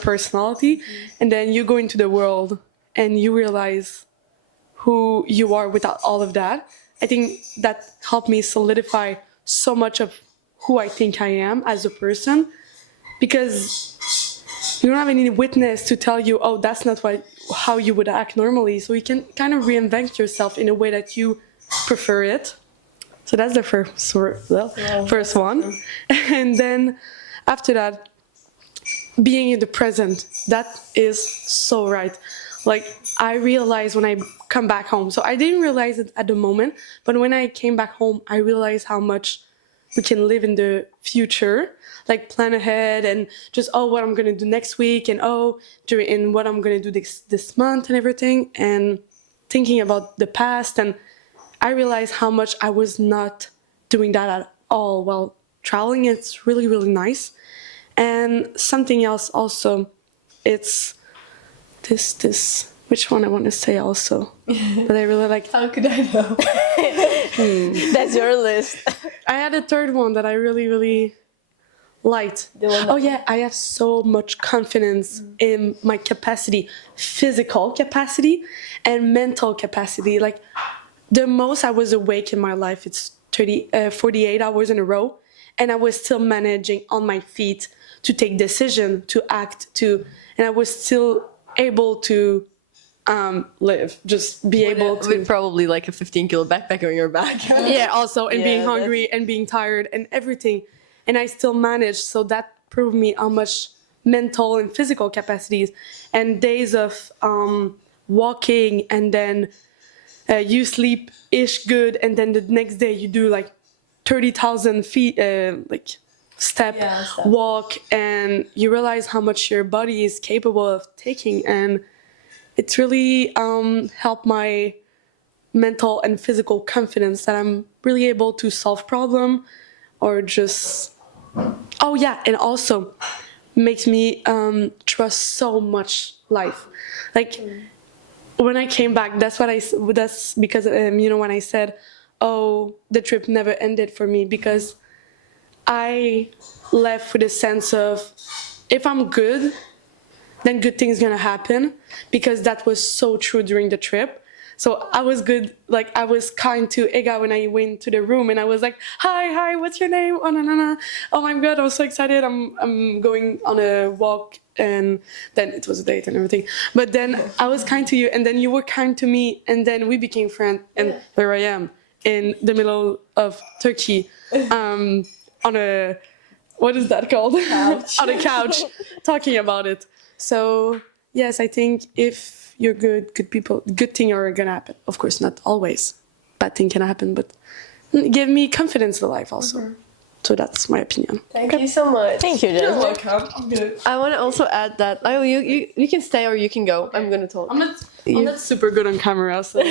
personality, and then you go into the world and you realize who you are without all of that. I think that helped me solidify so much of who I think I am as a person, because you don't have any witness to tell you, oh, that's not how you would act normally. So you can kind of reinvent yourself in a way that you prefer it. So that's the first one. And then after that, being in the present, that is so right. Like, I realized when I come back home, so I didn't realize it at the moment, but when I came back home, I realized how much we can live in the future, like plan ahead and just, oh, what I'm going to do next week, and what I'm going to do this month and everything, and thinking about the past. And I realized how much I was not doing that at all while traveling. It's really, really nice. And something else also, it's this which one I want to say also that I really like. How could I know? That's your list. I had a third one that I really, really liked. Oh yeah, I have so much confidence in my capacity, physical capacity and mental capacity. Like, the most I was awake in my life, it's 48 hours in a row, and I was still managing on my feet to take decision, to act, and I was still able to live, just be able to. With probably like a 15-kilo backpack on your back. Yeah, also, and being hungry and being tired and everything, and I still managed. So that proved me how much mental and physical capacities, and days of walking, and then you sleep-ish good, and then the next day you do like 30,000 feet, walk, and you realize how much your body is capable of taking, and it's really helped my mental and physical confidence that I'm really able to solve problem, or just, and also makes me trust so much life. Like, when I came back, that's because when I said, oh, the trip never ended for me, because I left with a sense of, if I'm good, then good things gonna happen, because that was so true during the trip. So I was good, like, I was kind to Ega when I went to the room, and I was like, hi, what's your name? Oh, no. Oh my God, I'm so excited. I'm going on a walk, and then it was a date and everything. But then I was kind to you, and then you were kind to me, and then we became friends, and here I am in the middle of Turkey, on a, what is that called? Couch. On a couch, talking about it. So yes, I think if you're good people, good things are gonna happen. Of course, not always. Bad thing can happen, but give me confidence in life also. Mm-hmm. So that's my opinion. Thank you so much. Thank you, You're Jasmine. welcome. I'm good. I want to also add that you can stay or you can go. Okay. I'm gonna talk. I'm not super good on camera, so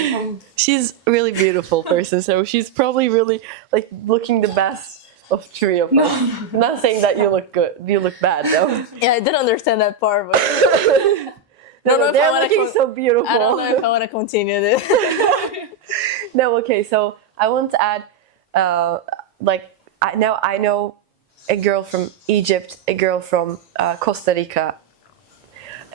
she's a really beautiful person, so she's probably really like looking the best of three of us. I'm not saying that you look good. You look bad though. Yeah, I didn't understand that part, but No, they're looking so beautiful. I don't know if I want to continue this. No, okay. So I want to add, I know a girl from Egypt, a girl from Costa Rica,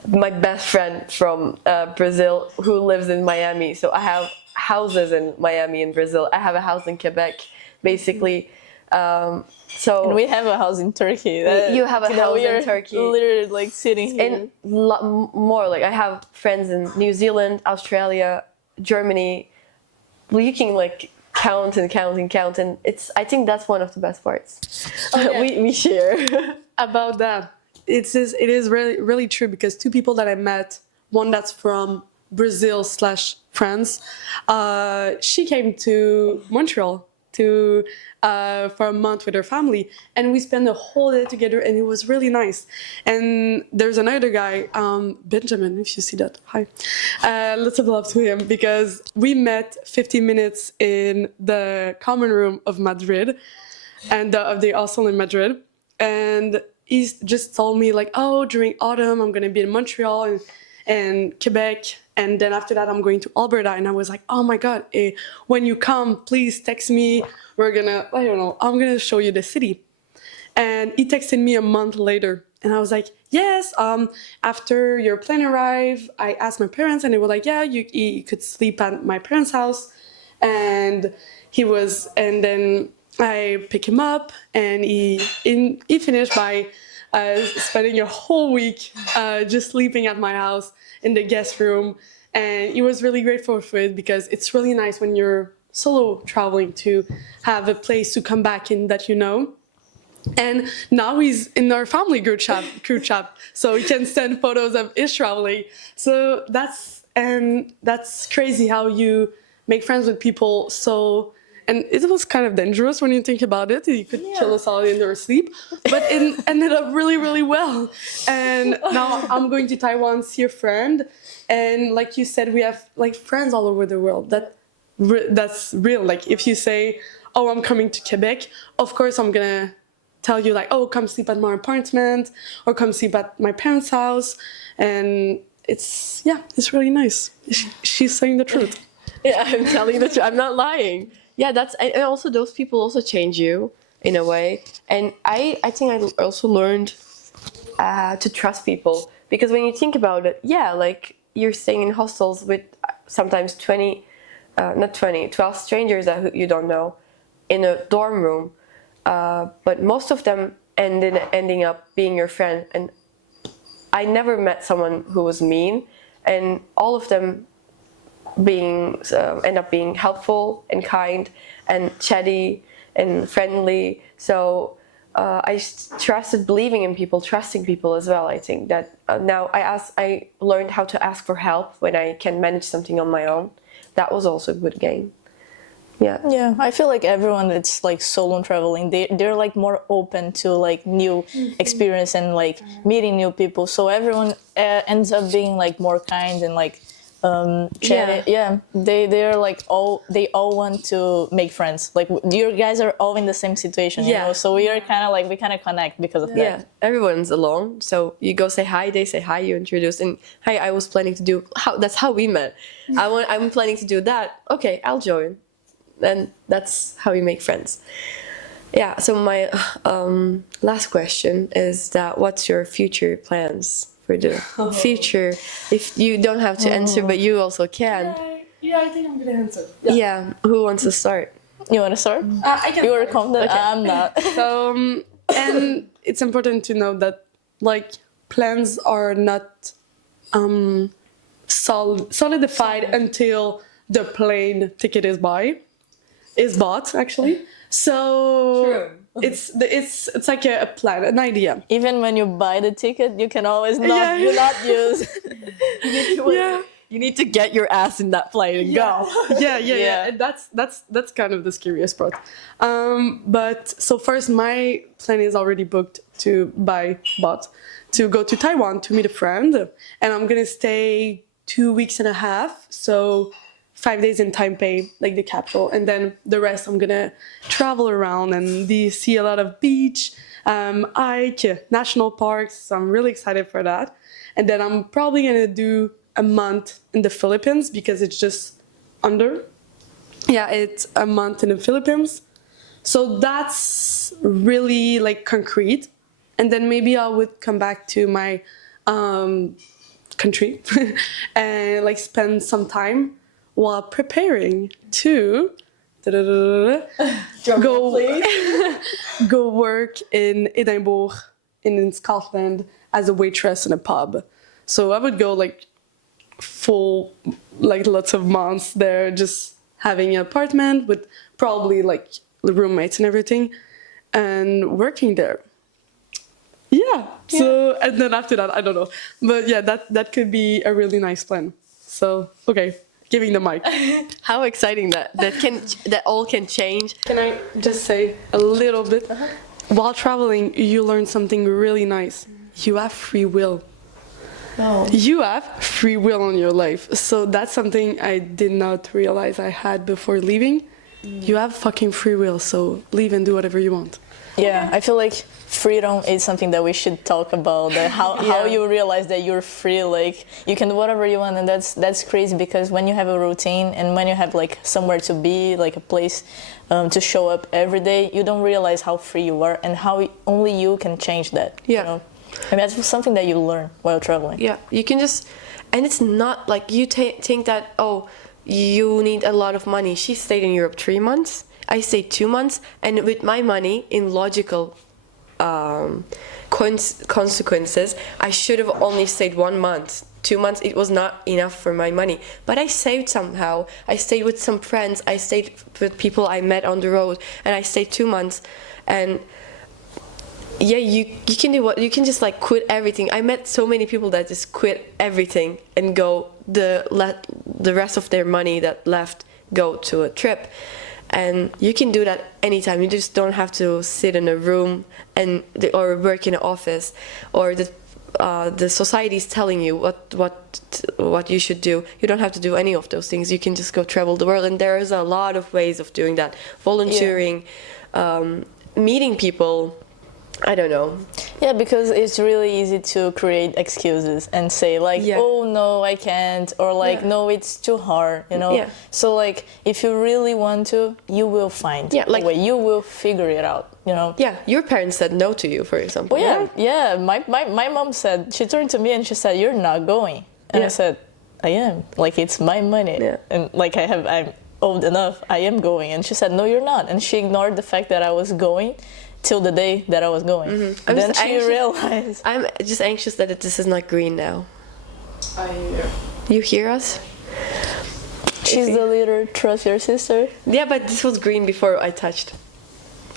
my best friend from Brazil who lives in Miami. So I have houses in Miami and Brazil. I have a house in Quebec, basically. And we have a house in Turkey. You have a house in Turkey. Literally like sitting here. And more, like I have friends in New Zealand, Australia, Germany. You can like count, and I think that's one of the best parts. We share. About that, it is really, really true, because two people that I met, one that's from Brazil / France, she came to Montreal for a month with her family, and we spent the whole day together, and it was really nice. And there's another guy, Benjamin, if you see that, hi. Lots of love to him, because we met 15 minutes in the common room of Madrid, and of the hostel in Madrid, and he just told me like, oh, during autumn I'm gonna be in Montreal and Quebec, and then after that I'm going to Alberta. And I was like, oh my God, when you come, please text me. I'm gonna show you the city. And he texted me a month later. And I was like, yes, after your plane arrived, I asked my parents and they were like, yeah, you could sleep at my parents' house. And then I pick him up and he finished by spending a whole week just sleeping at my house in the guest room. And he was really grateful for it because it's really nice when you're solo traveling to have a place to come back in that you know. And now he's in our family group chat, so he can send photos of his traveling. So that's crazy how you make friends with people. So, and it was kind of dangerous when you think about it. You could kill us all in their sleep, but it ended up really, really well. And now I'm going to Taiwan, see a friend, and like you said, we have like friends all over the world. That's real. Like if you say, "Oh, I'm coming to Quebec," of course I'm gonna tell you like, oh, come sleep at my apartment or come sleep at my parents' house. And it's really nice. She's saying the truth. Yeah, I'm telling the truth. I'm not lying. Yeah, and also those people also change you in a way. And I think I also learned to trust people, because when you think about it, yeah, like you're staying in hostels with sometimes 12 strangers that you don't know in a dorm room. But most of them ending up being your friend. And I never met someone who was mean, and all of them end up being helpful and kind and chatty and friendly. So I trusted believing in people, trusting people as well. I think that now I learned how to ask for help when I can manage something on my own. That was also a good game. Yeah, I feel like everyone that's like solo traveling, they're like more open to like new experience and like meeting new people. So everyone ends up being like more kind and like chatty. Yeah, they're like they all want to make friends. Like you guys are all in the same situation, you know. So we kind of connect because of that. Yeah, everyone's alone. So you go say hi, they say hi, you introduce, and hi, I was planning to do. That's how we met. I'm planning to do that. Okay, I'll join. And that's how you make friends. Yeah, so my last question is that what's your future plans for the future? If you don't have to answer, but you also can. Yeah, I think I'm gonna answer. Yeah, who wants to start? You want to start? I can. You are confident? Okay. I'm not. So, and it's important to know that like plans are not solidified until the plane ticket is bought actually. So True. it's like a plan, an idea. Even when you buy the ticket, you can always not use. You need to get your ass in that plane and go. Yeah. And that's kind of the scariest part. But so first, my plane is already booked to go to Taiwan to meet a friend, and I'm gonna stay 2 weeks and a half. So 5 days in Taipei, like the capital, and then the rest I'm gonna travel around and see a lot of beach, hike, national parks. So I'm really excited for that. And then I'm probably gonna do a month in the Philippines because it's just under. Yeah, it's a month in the Philippines. So that's really like concrete. And then maybe I would come back to my country and like spend Oh, some time while preparing to go work in Edinburgh in Scotland as a waitress in a pub. So I would go like full, like lots of months there, just having an apartment with probably like roommates and everything, and working there. Yeah. So and then after that, I don't know, but yeah, that could be a really nice plan. So okay. Giving the mic. How exciting that all can change. Can I just say a little bit? While traveling, you learn something really nice. You have free will. Oh. You have free will in your life. So that's something I did not realize I had before leaving. You have fucking free will, so leave and do whatever you want. Yeah, I feel like freedom is something that we should talk about. That how you realize that you're free, like you can do whatever you want, and that's crazy because when you have a routine and when you have like somewhere to be, like a place to show up every day, you don't realize how free you are and how only you can change that. Yeah. You know? And that's something that you learn while traveling. Yeah, you can just, and it's not like you think that, oh, you need a lot of money. She stayed in Europe 3 months. I stayed 2 months, and with my money, in logical consequences, I should have only stayed 1 month. 2 months, it was not enough for my money. But I saved somehow. I stayed with some friends. I stayed with people I met on the road, and I stayed 2 months. And yeah, you can do what you can just like quit everything. I met so many people that just quit everything and go the rest of their money that left go to a trip. And you can do that anytime. You just don't have to sit in a room or work in an office, or the society is telling you what you should do. You don't have to do any of those things. You can just go travel the world, and there is a lot of ways of doing that. Volunteering, meeting people. I don't know. Yeah, because it's really easy to create excuses and say like, oh no, I can't, or like, no, it's too hard, you know? Yeah. So like, if you really want to, you will find a way. You will figure it out, you know? Yeah, your parents said no to you, for example. Well, yeah. My mom said, she turned to me and she said, you're not going. And I said, I am. Like, it's my money. Yeah. And like, I'm old enough, I am going. And she said, no, you're not. And she ignored the fact that I was going till the day that I was going. Mm-hmm. Then she realized. I'm just anxious that this is not green now. I hear. You hear us? She's the leader. Trust your sister. Yeah, but this was green before I touched.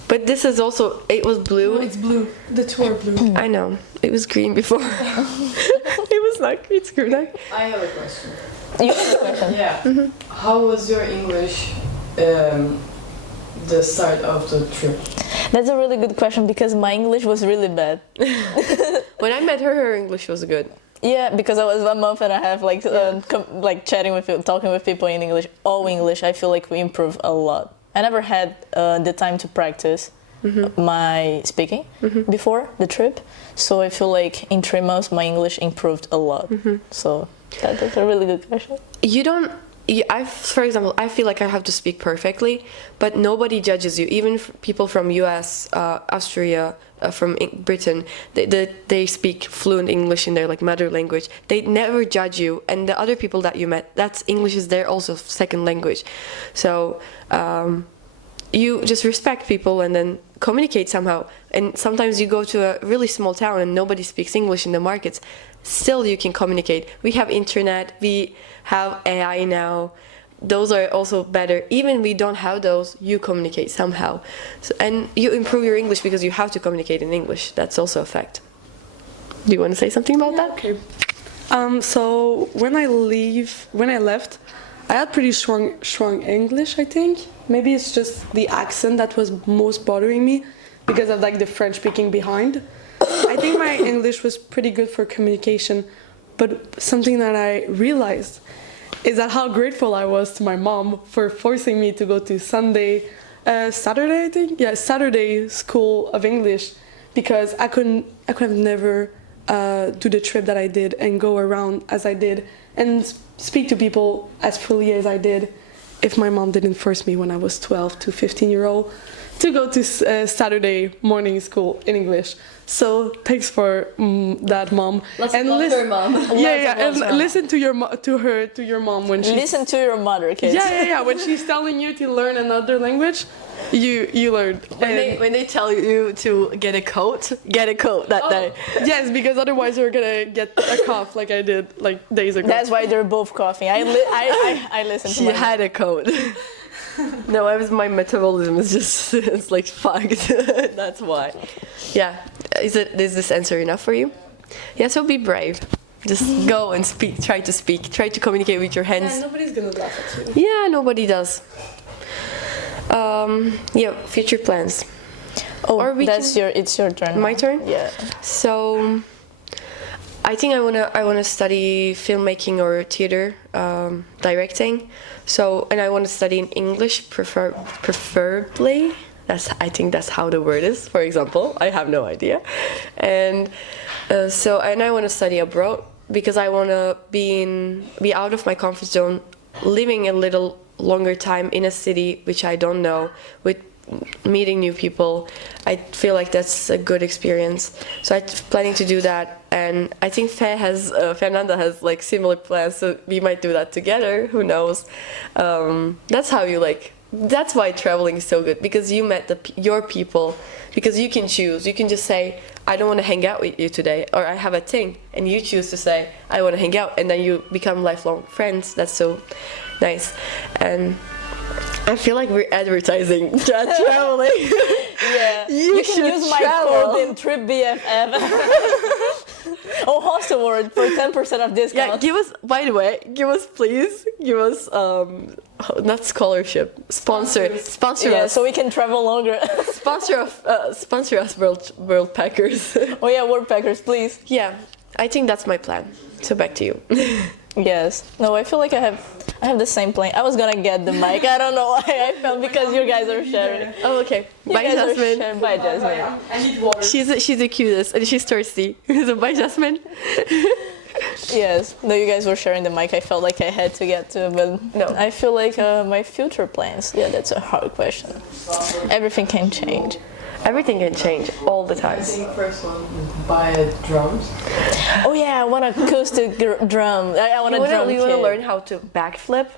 But this is also, it was blue. No, it's blue. The two are blue. I know. It was green before. It was not green. It's green. I have a question. You have a question? Yeah. Mm-hmm. How was your English the start of the trip? That's a really good question because my English was really bad. When I met her, her English was good. Yeah, because I was 1 month and a half like chatting with people, talking with people in English, all English. I feel like we improved a lot. I never had the time to practice my speaking before the trip, so I feel like in 3 months my English improved a lot. So that's a really good question. For example, I feel like I have to speak perfectly, but nobody judges you. Even people from US, Austria, from Britain, they speak fluent English in their like mother language. They never judge you, and the other people that you met, that's English is their also second language. So you just respect people and then communicate somehow. And sometimes you go to a really small town and nobody speaks English in the markets. Still, you can communicate. We have internet. We have AI now. Those are also better. Even we don't have those, you communicate somehow. So, and you improve your English because you have to communicate in English. That's also a fact. Do you want to say something about that? Okay. So when I left, I had pretty strong English, I think. Maybe it's just the accent that was most bothering me because of like the French speaking behind. I think my English was pretty good for communication, but something that I realized is that how grateful I was to my mom for forcing me to go to Saturday, I think? Yeah, Saturday school of English, because I could have never do the trip that I did and go around as I did and speak to people as freely as I did if my mom didn't force me when I was 12 to 15-year-old to go to Saturday morning school in English. So thanks for that, mom. Her mom. And listen to your mom when she listen to your mother, kids. Yeah. When she's telling you to learn another language, you learn. When they tell you to get a coat that day. Yes, because otherwise you're gonna get a cough like I did like days ago. That's why they're both coughing. I listened to She had a coat. No, my metabolism is just it's like fucked. That's why. Yeah. Is this answer enough for you? Yeah, so be brave. Just go and speak. Try to speak. Try to communicate with your hands. Yeah, nobody's gonna laugh at you. Yeah, nobody does. Future plans. Oh, it's your turn. My turn? Yeah. So I think I wanna study filmmaking or theater directing. So, and I want to study in English, preferably. I think that's how the word is, for example. I have no idea. And I want to study abroad because I want to be out of my comfort zone, living a little longer time in a city which I don't know, with meeting new people. I feel like that's a good experience. So I'm planning to do that, and I think Fernanda has like similar plans, so we might do that together. Who knows? That's how you like. That's why traveling is so good, because you met your people, because you can choose. You can just say, I don't want to hang out with you today, or I have a thing, and you choose to say, I want to hang out, and then you become lifelong friends. That's so nice. And I feel like we're advertising traveling. Yeah, you can use my code in TripBFF. Oh, host award for 10% of discount. Yeah, give us. By the way, please give us not scholarship, sponsor yeah, us. so we can travel longer. sponsor us, world packers. Oh yeah, world packers, please. Yeah, I think that's my plan. So back to you. Yes. No, I feel like I have the same plan. I was gonna get the mic. I don't know why I felt, because you guys are sharing. Oh, okay. Bye, Jasmine. Bye, Jasmine. I need water. She's the cutest, and she's thirsty. So bye, Jasmine. Yes. No, you guys were sharing the mic. I felt like I had to get to, but no. I feel like my future plans. Yeah, that's a hard question. Everything can change. Everything can change all the time. I think first one, buy drums. Oh yeah, I want an acoustic drum. I want a drum kit. You want to learn how to backflip?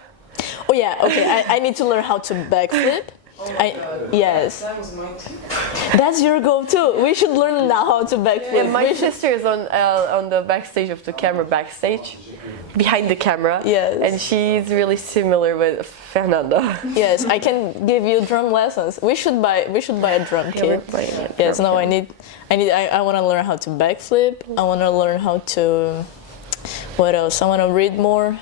Oh yeah, okay. I need to learn how to backflip. Oh my God. Yes. That was mine too. That's your goal too. We should learn now how to backflip. Yeah, my sister is on the backstage of the camera, backstage, behind the camera. Yes. And she's really similar with Fernanda. Yes, I can give you drum lessons. We should buy a drum kit. we're playing it. Yes, no, I want to learn how to backflip. I want to learn how to, what else? I want to read more,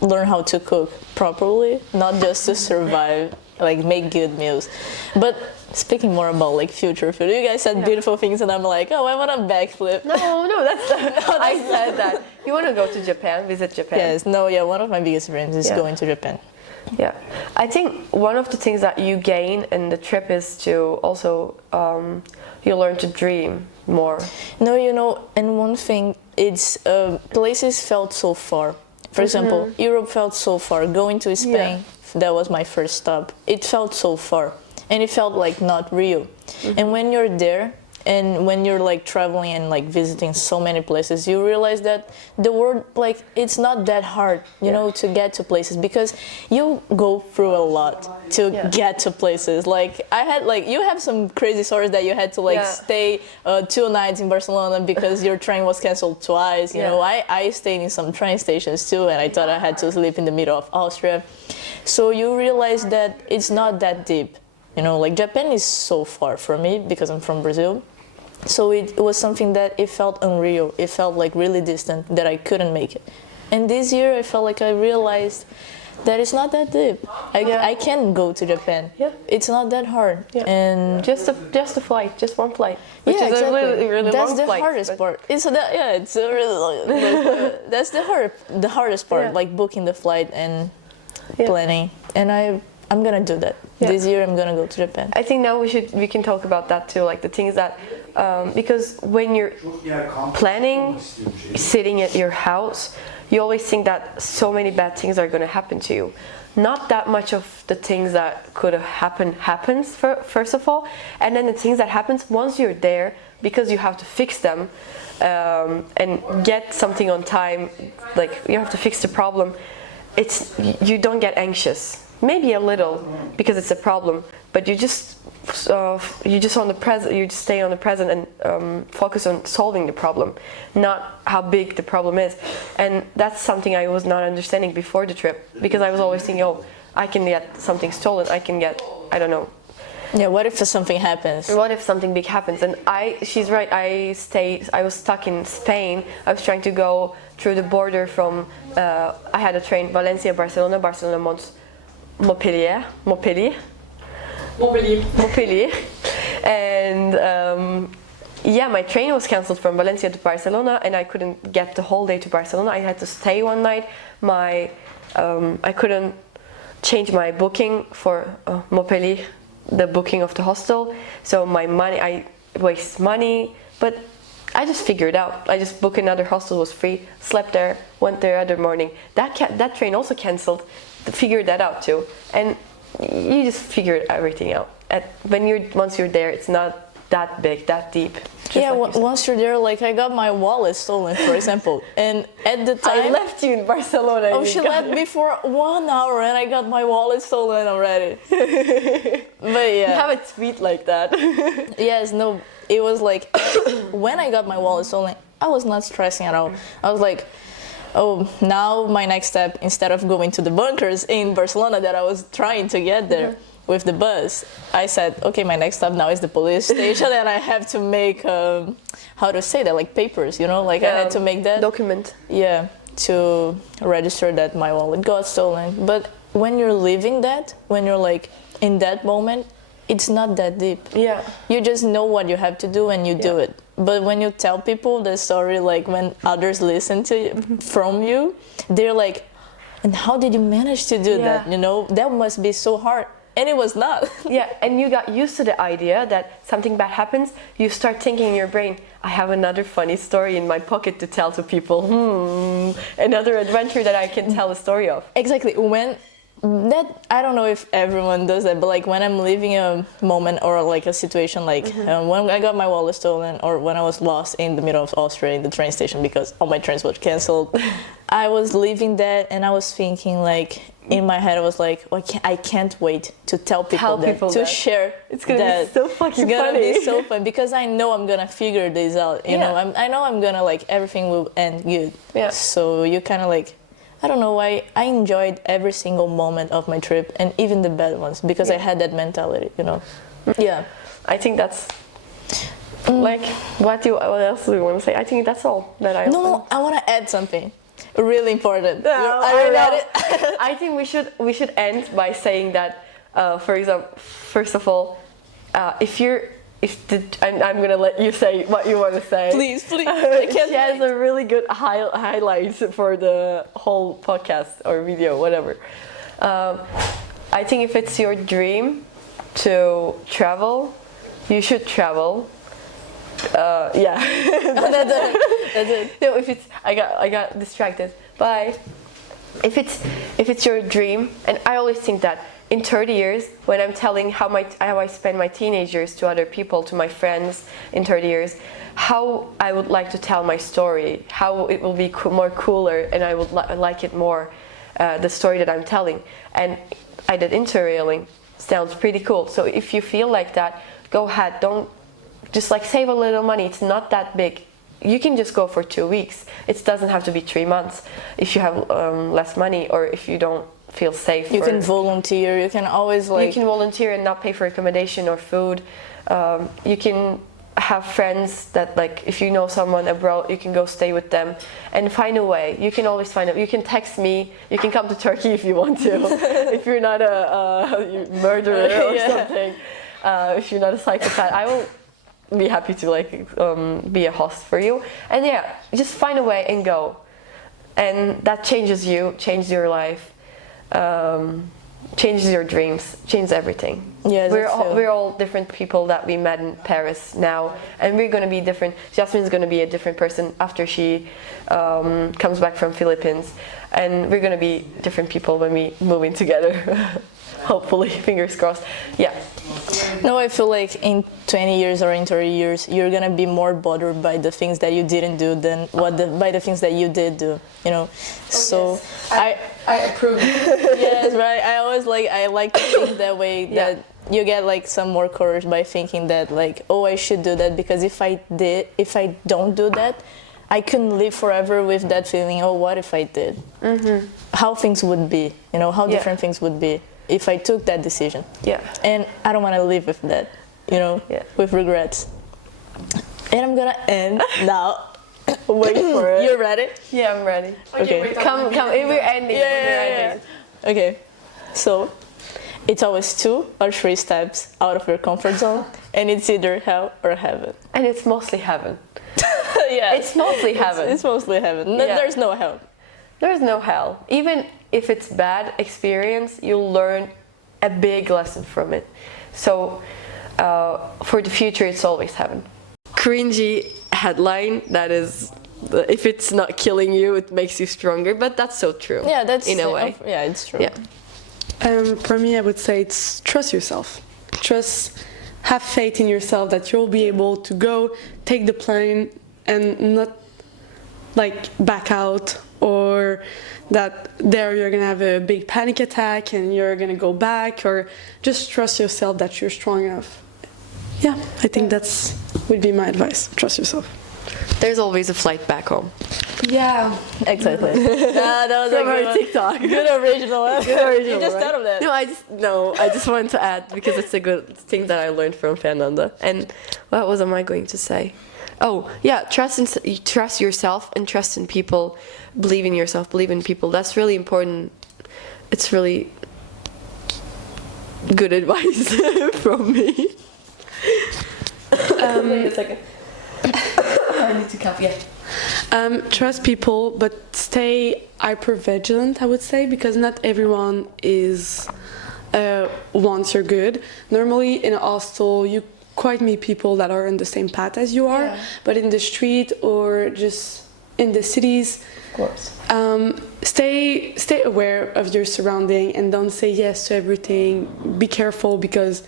learn how to cook properly, not just to survive, like make good meals. But speaking more about like future food, you guys said beautiful things, and I'm like, oh, I want to backflip. No, that's I said that. You want to go to Japan, visit Japan? Yes, no, yeah, one of my biggest dreams is going to Japan. Yeah, I think one of the things that you gain in the trip is to also you learn to dream more. No, you know, and one thing, it's places felt so far. For example, Europe felt so far. Going to Spain, that was my first stop. It felt so far, and it felt like not real. And when you're there, and when you're like traveling and like visiting so many places, you realize that the world, like, it's not that hard, you know, to get to places, because you go through a lot to get to places. Like I had, like, you have some crazy stories that you had to like stay 2 nights in Barcelona because your train was canceled twice. You know, I stayed in some train stations too, and I thought I had to sleep in the middle of Austria. So you realize that it's not that deep. You know, like Japan is so far from me because I'm from Brazil. So it was something that it felt unreal. It felt like really distant, that I couldn't make it. And this year I felt like I realized that it's not that deep. I can go to Japan. Yeah. It's not that hard. Yeah. And just a flight, just one flight. Which is exactly. a really That's long the flight, hardest part. It's a really long. That's the hardest part, like booking the flight and planning. And I'm gonna do that. This year I'm gonna go to Japan. I think now we can talk about that too, like the things that because when you're planning, sitting at your house, you always think that so many bad things are gonna happen to you. Not that much of the things that could have happened happens first of all, and then the things that happens once you're there, because you have to fix them and get something on time, like you have to fix the problem. You don't get anxious. Maybe a little, because it's a problem, but you just on the present. You just stay on the present and focus on solving the problem, not how big the problem is. And that's something I was not understanding before the trip, because I was always thinking, oh, I can get something stolen. I can get, I don't know. Yeah. What if something happens? What if something big happens? And she's right. I was stuck in Spain. I was trying to go through the border from. I had a train Valencia, Barcelona, Montpellier, and my train was cancelled from Valencia to Barcelona, and I couldn't get the whole day to Barcelona. I had to stay one night. I couldn't change my booking for Montpellier. the booking of the hostel. So I waste money, but I just figured out. I just booked another hostel, was free, slept there, went there other morning. That train also cancelled. Figured that out too, and you just figured everything out. Once you're there, it's not that big, that deep. Yeah, once you're there, like I got my wallet stolen, for example, and at the time I left you in Barcelona. Oh, she left me for 1 hour, and I got my wallet stolen already. But yeah, you have a tweet like that. Yes, no, it was like when I got my wallet stolen, I was not stressing at all. I was like, oh, now my next step, instead of going to the bunkers in Barcelona that I was trying to get there with the bus, I said, okay, my next stop now is the police station, and I have to make, how to say that, like papers, you know, like I had to make that document. Yeah, to register that my wallet got stolen. But when you're living that, when you're like in that moment, it's not that deep. Yeah. You just know what you have to do and you do it. But when you tell people the story, like when others listen to you, from you, they're like, and how did you manage to do that? You know, that must be so hard. And it was not. Yeah, and you got used to the idea that something bad happens, you start thinking in your brain, I have another funny story in my pocket to tell to people. Another adventure that I can tell a story of. Exactly. When that, I don't know if everyone does that, but like when I'm living a moment or like a situation like when I got my wallet stolen, or when I was lost in the middle of Austria in the train station because all my trains were cancelled, I was living that, and I was thinking like, in my head I was like, oh, I can't wait to tell people that. Share. It's gonna be so fucking funny. It's gonna be so fun because I know I'm gonna figure this out. You know, I know I'm gonna like everything will end good. Yeah. So you kind of like, I don't know why I enjoyed every single moment of my trip, and even the bad ones, because I had that mentality. You know. Yeah. I think that's like what else do you want to say? I think that's all that I. No, I want to add something. Really important. No, Are you ready? I think we should end by saying that, for example, first of all, I'm gonna let you say what you want to say. Please. I can't. She has a really good highlights for the whole podcast or video, whatever. I think if it's your dream to travel, you should travel. Yeah. That's it. No, if it's I got distracted. Bye. If it's your dream, and I always think that in 30 years, when I'm telling how I spend my teenage years to other people, to my friends in 30 years, how I would like to tell my story, how it will be more cooler, and I would like it more, the story that I'm telling. And I did interrailing. Sounds pretty cool. So if you feel like that, go ahead. Don't just like save a little money. It's not that big. You can just go for 2 weeks. It doesn't have to be 3 months if you have less money, or if you don't feel safe. You can volunteer. You can always like. You can volunteer and not pay for accommodation or food. You can have friends that, like, if you know someone abroad, you can go stay with them and find a way. You can always find it. You can text me. You can come to Turkey if you want to. If you're not a murderer or something. If you're not a psychopath, I will be happy to be a host for you. And just find a way and go. And that changes you, changes your life, changes your dreams, changes everything. Yeah, we're all different people that we met in Paris now, and we're gonna be different. Jasmine's gonna be a different person after she comes back from Philippines, and we're gonna be different people when we move in together. Hopefully, fingers crossed. Yeah. No, I feel like in 20 years or in 30 years, you're gonna be more bothered by the things that you didn't do than by the things that you did do. You know, so yes. I approve. Yes, right. I like to think that way. That you get like some more courage by thinking that like, oh, I should do that, because if I don't do that, I couldn't live forever with that feeling. Oh, what if I did? Mm-hmm. How things would be. You know, how different things would be if I took that decision. Yeah. And I don't want to live with that, you know, with regrets. And I'm gonna end now. Wait for it. You're ready? Yeah, I'm ready. Okay. Come. We're ending. Yeah. Okay. So, it's always 2 or 3 steps out of your comfort zone, and it's either hell or heaven. And it's mostly heaven. Yeah. It's mostly heaven. It's mostly heaven. Yeah. There's no hell. There's no hell. Even if it's bad experience, you'll learn a big lesson from it. So for the future, it's always heaven. Cringy headline that is, if it's not killing you, it makes you stronger. But that's so true. Yeah, that's in a way. Yeah, it's true. Yeah. For me, I would say it's trust yourself. Have faith in yourself that you'll be able to go take the plane and not like back out, or that there you're gonna have a big panic attack and you're gonna go back, or just trust yourself that you're strong enough. Yeah, I think that's would be my advice. Trust yourself. There's always a flight back home. Yeah, exactly. That was From a our good one. TikTok. Good original one. You just thought of that. No, I just wanted to add because it's a good thing that I learned from Fernanda. And what was I going to say? Oh, yeah, trust yourself and trust in people. Believe in yourself, believe in people. That's really important. It's really good advice from me. Wait a second. I need to cough, yeah. Trust people, but stay hyper vigilant, I would say, because not everyone is wants your good. Normally in a hostel, you quite meet people that are on the same path as you are, but in the street or just in the cities, Of course. Stay aware of your surrounding and don't say yes to everything. Be careful because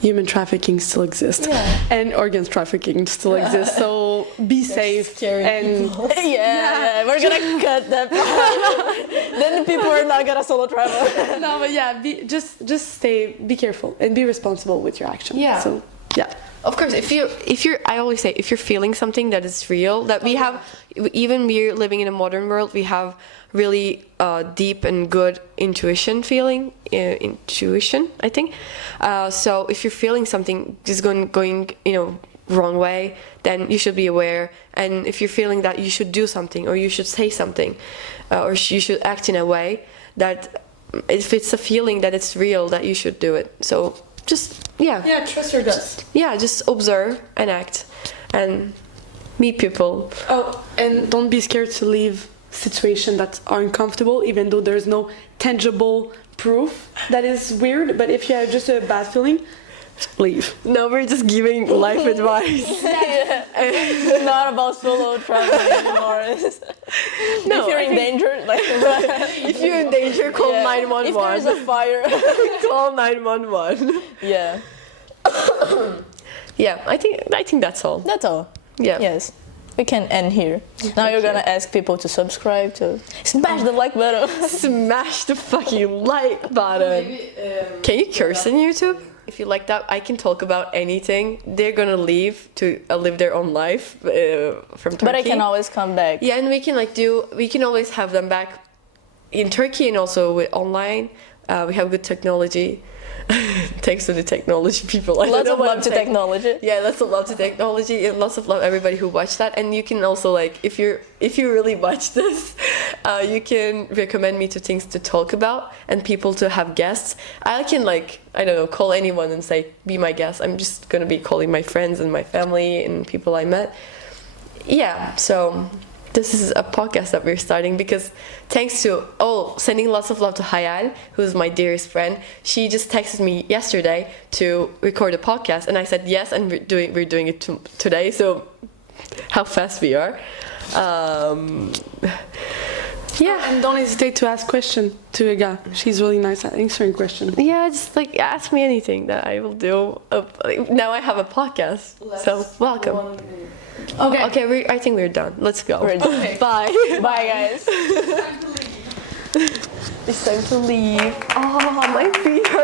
human trafficking still exists and organs trafficking still exists, so be safe and Yeah, we're gonna cut that part. Then the people are not gonna solo travel. no, but yeah, just be careful and be responsible with your actions. Yeah. So yeah. Of course, if you're, I always say, if you're feeling something that is real, that we have, even we're living in a modern world, we have really deep and good intuition, I think. So if you're feeling something just going, wrong way, then you should be aware. And if you're feeling that you should do something, or you should say something, or you should act in a way that, if it's a feeling that it's real, that you should do it. So just Trust your gut. just observe and act and meet people. Oh, and don't be scared to leave situations that are uncomfortable, even though there's no tangible proof that is weird. But if you have just a bad feeling, leave. No, we're just giving life advice. It's not about solo traveling anymore. No, if you're in danger, like if you're in danger, call 911. If there's a fire, call 911. yeah, Yeah, I think that's all. that's all. Yeah. Yes. We can end here. Now you're gonna ask people to subscribe, to smash the like button. Smash the fucking like button. Maybe, Can you curse on YouTube? If you like that, I can talk about anything. They're gonna leave to live their own life from Turkey. But I can always come back. Yeah, and we can always have them back in Turkey and also online. We have good technology. Thanks to the technology people. Lots of love to technology. Yeah, lots of love to technology, and lots of love everybody who watched that. And you can also, like, if you really watch this, you can recommend me to things to talk about and people to have guests. I can, like, I don't know, call anyone and say, be my guest. I'm just gonna be calling my friends and my family and people I met. Yeah, so this is a podcast that we're starting because thanks to, sending lots of love to Hayal, who's my dearest friend. She just texted me yesterday to record a podcast, and I said yes, and we're doing it today, so how fast we are. Yeah. And don't hesitate to ask questions to Ege. She's really nice at answering questions. Yeah, just like ask me anything that I will do. Now I have a podcast, so welcome. Okay, I think we're done. Let's go. We're done. Okay. Bye. Bye, guys. It's time to leave. Oh, my feet hurt.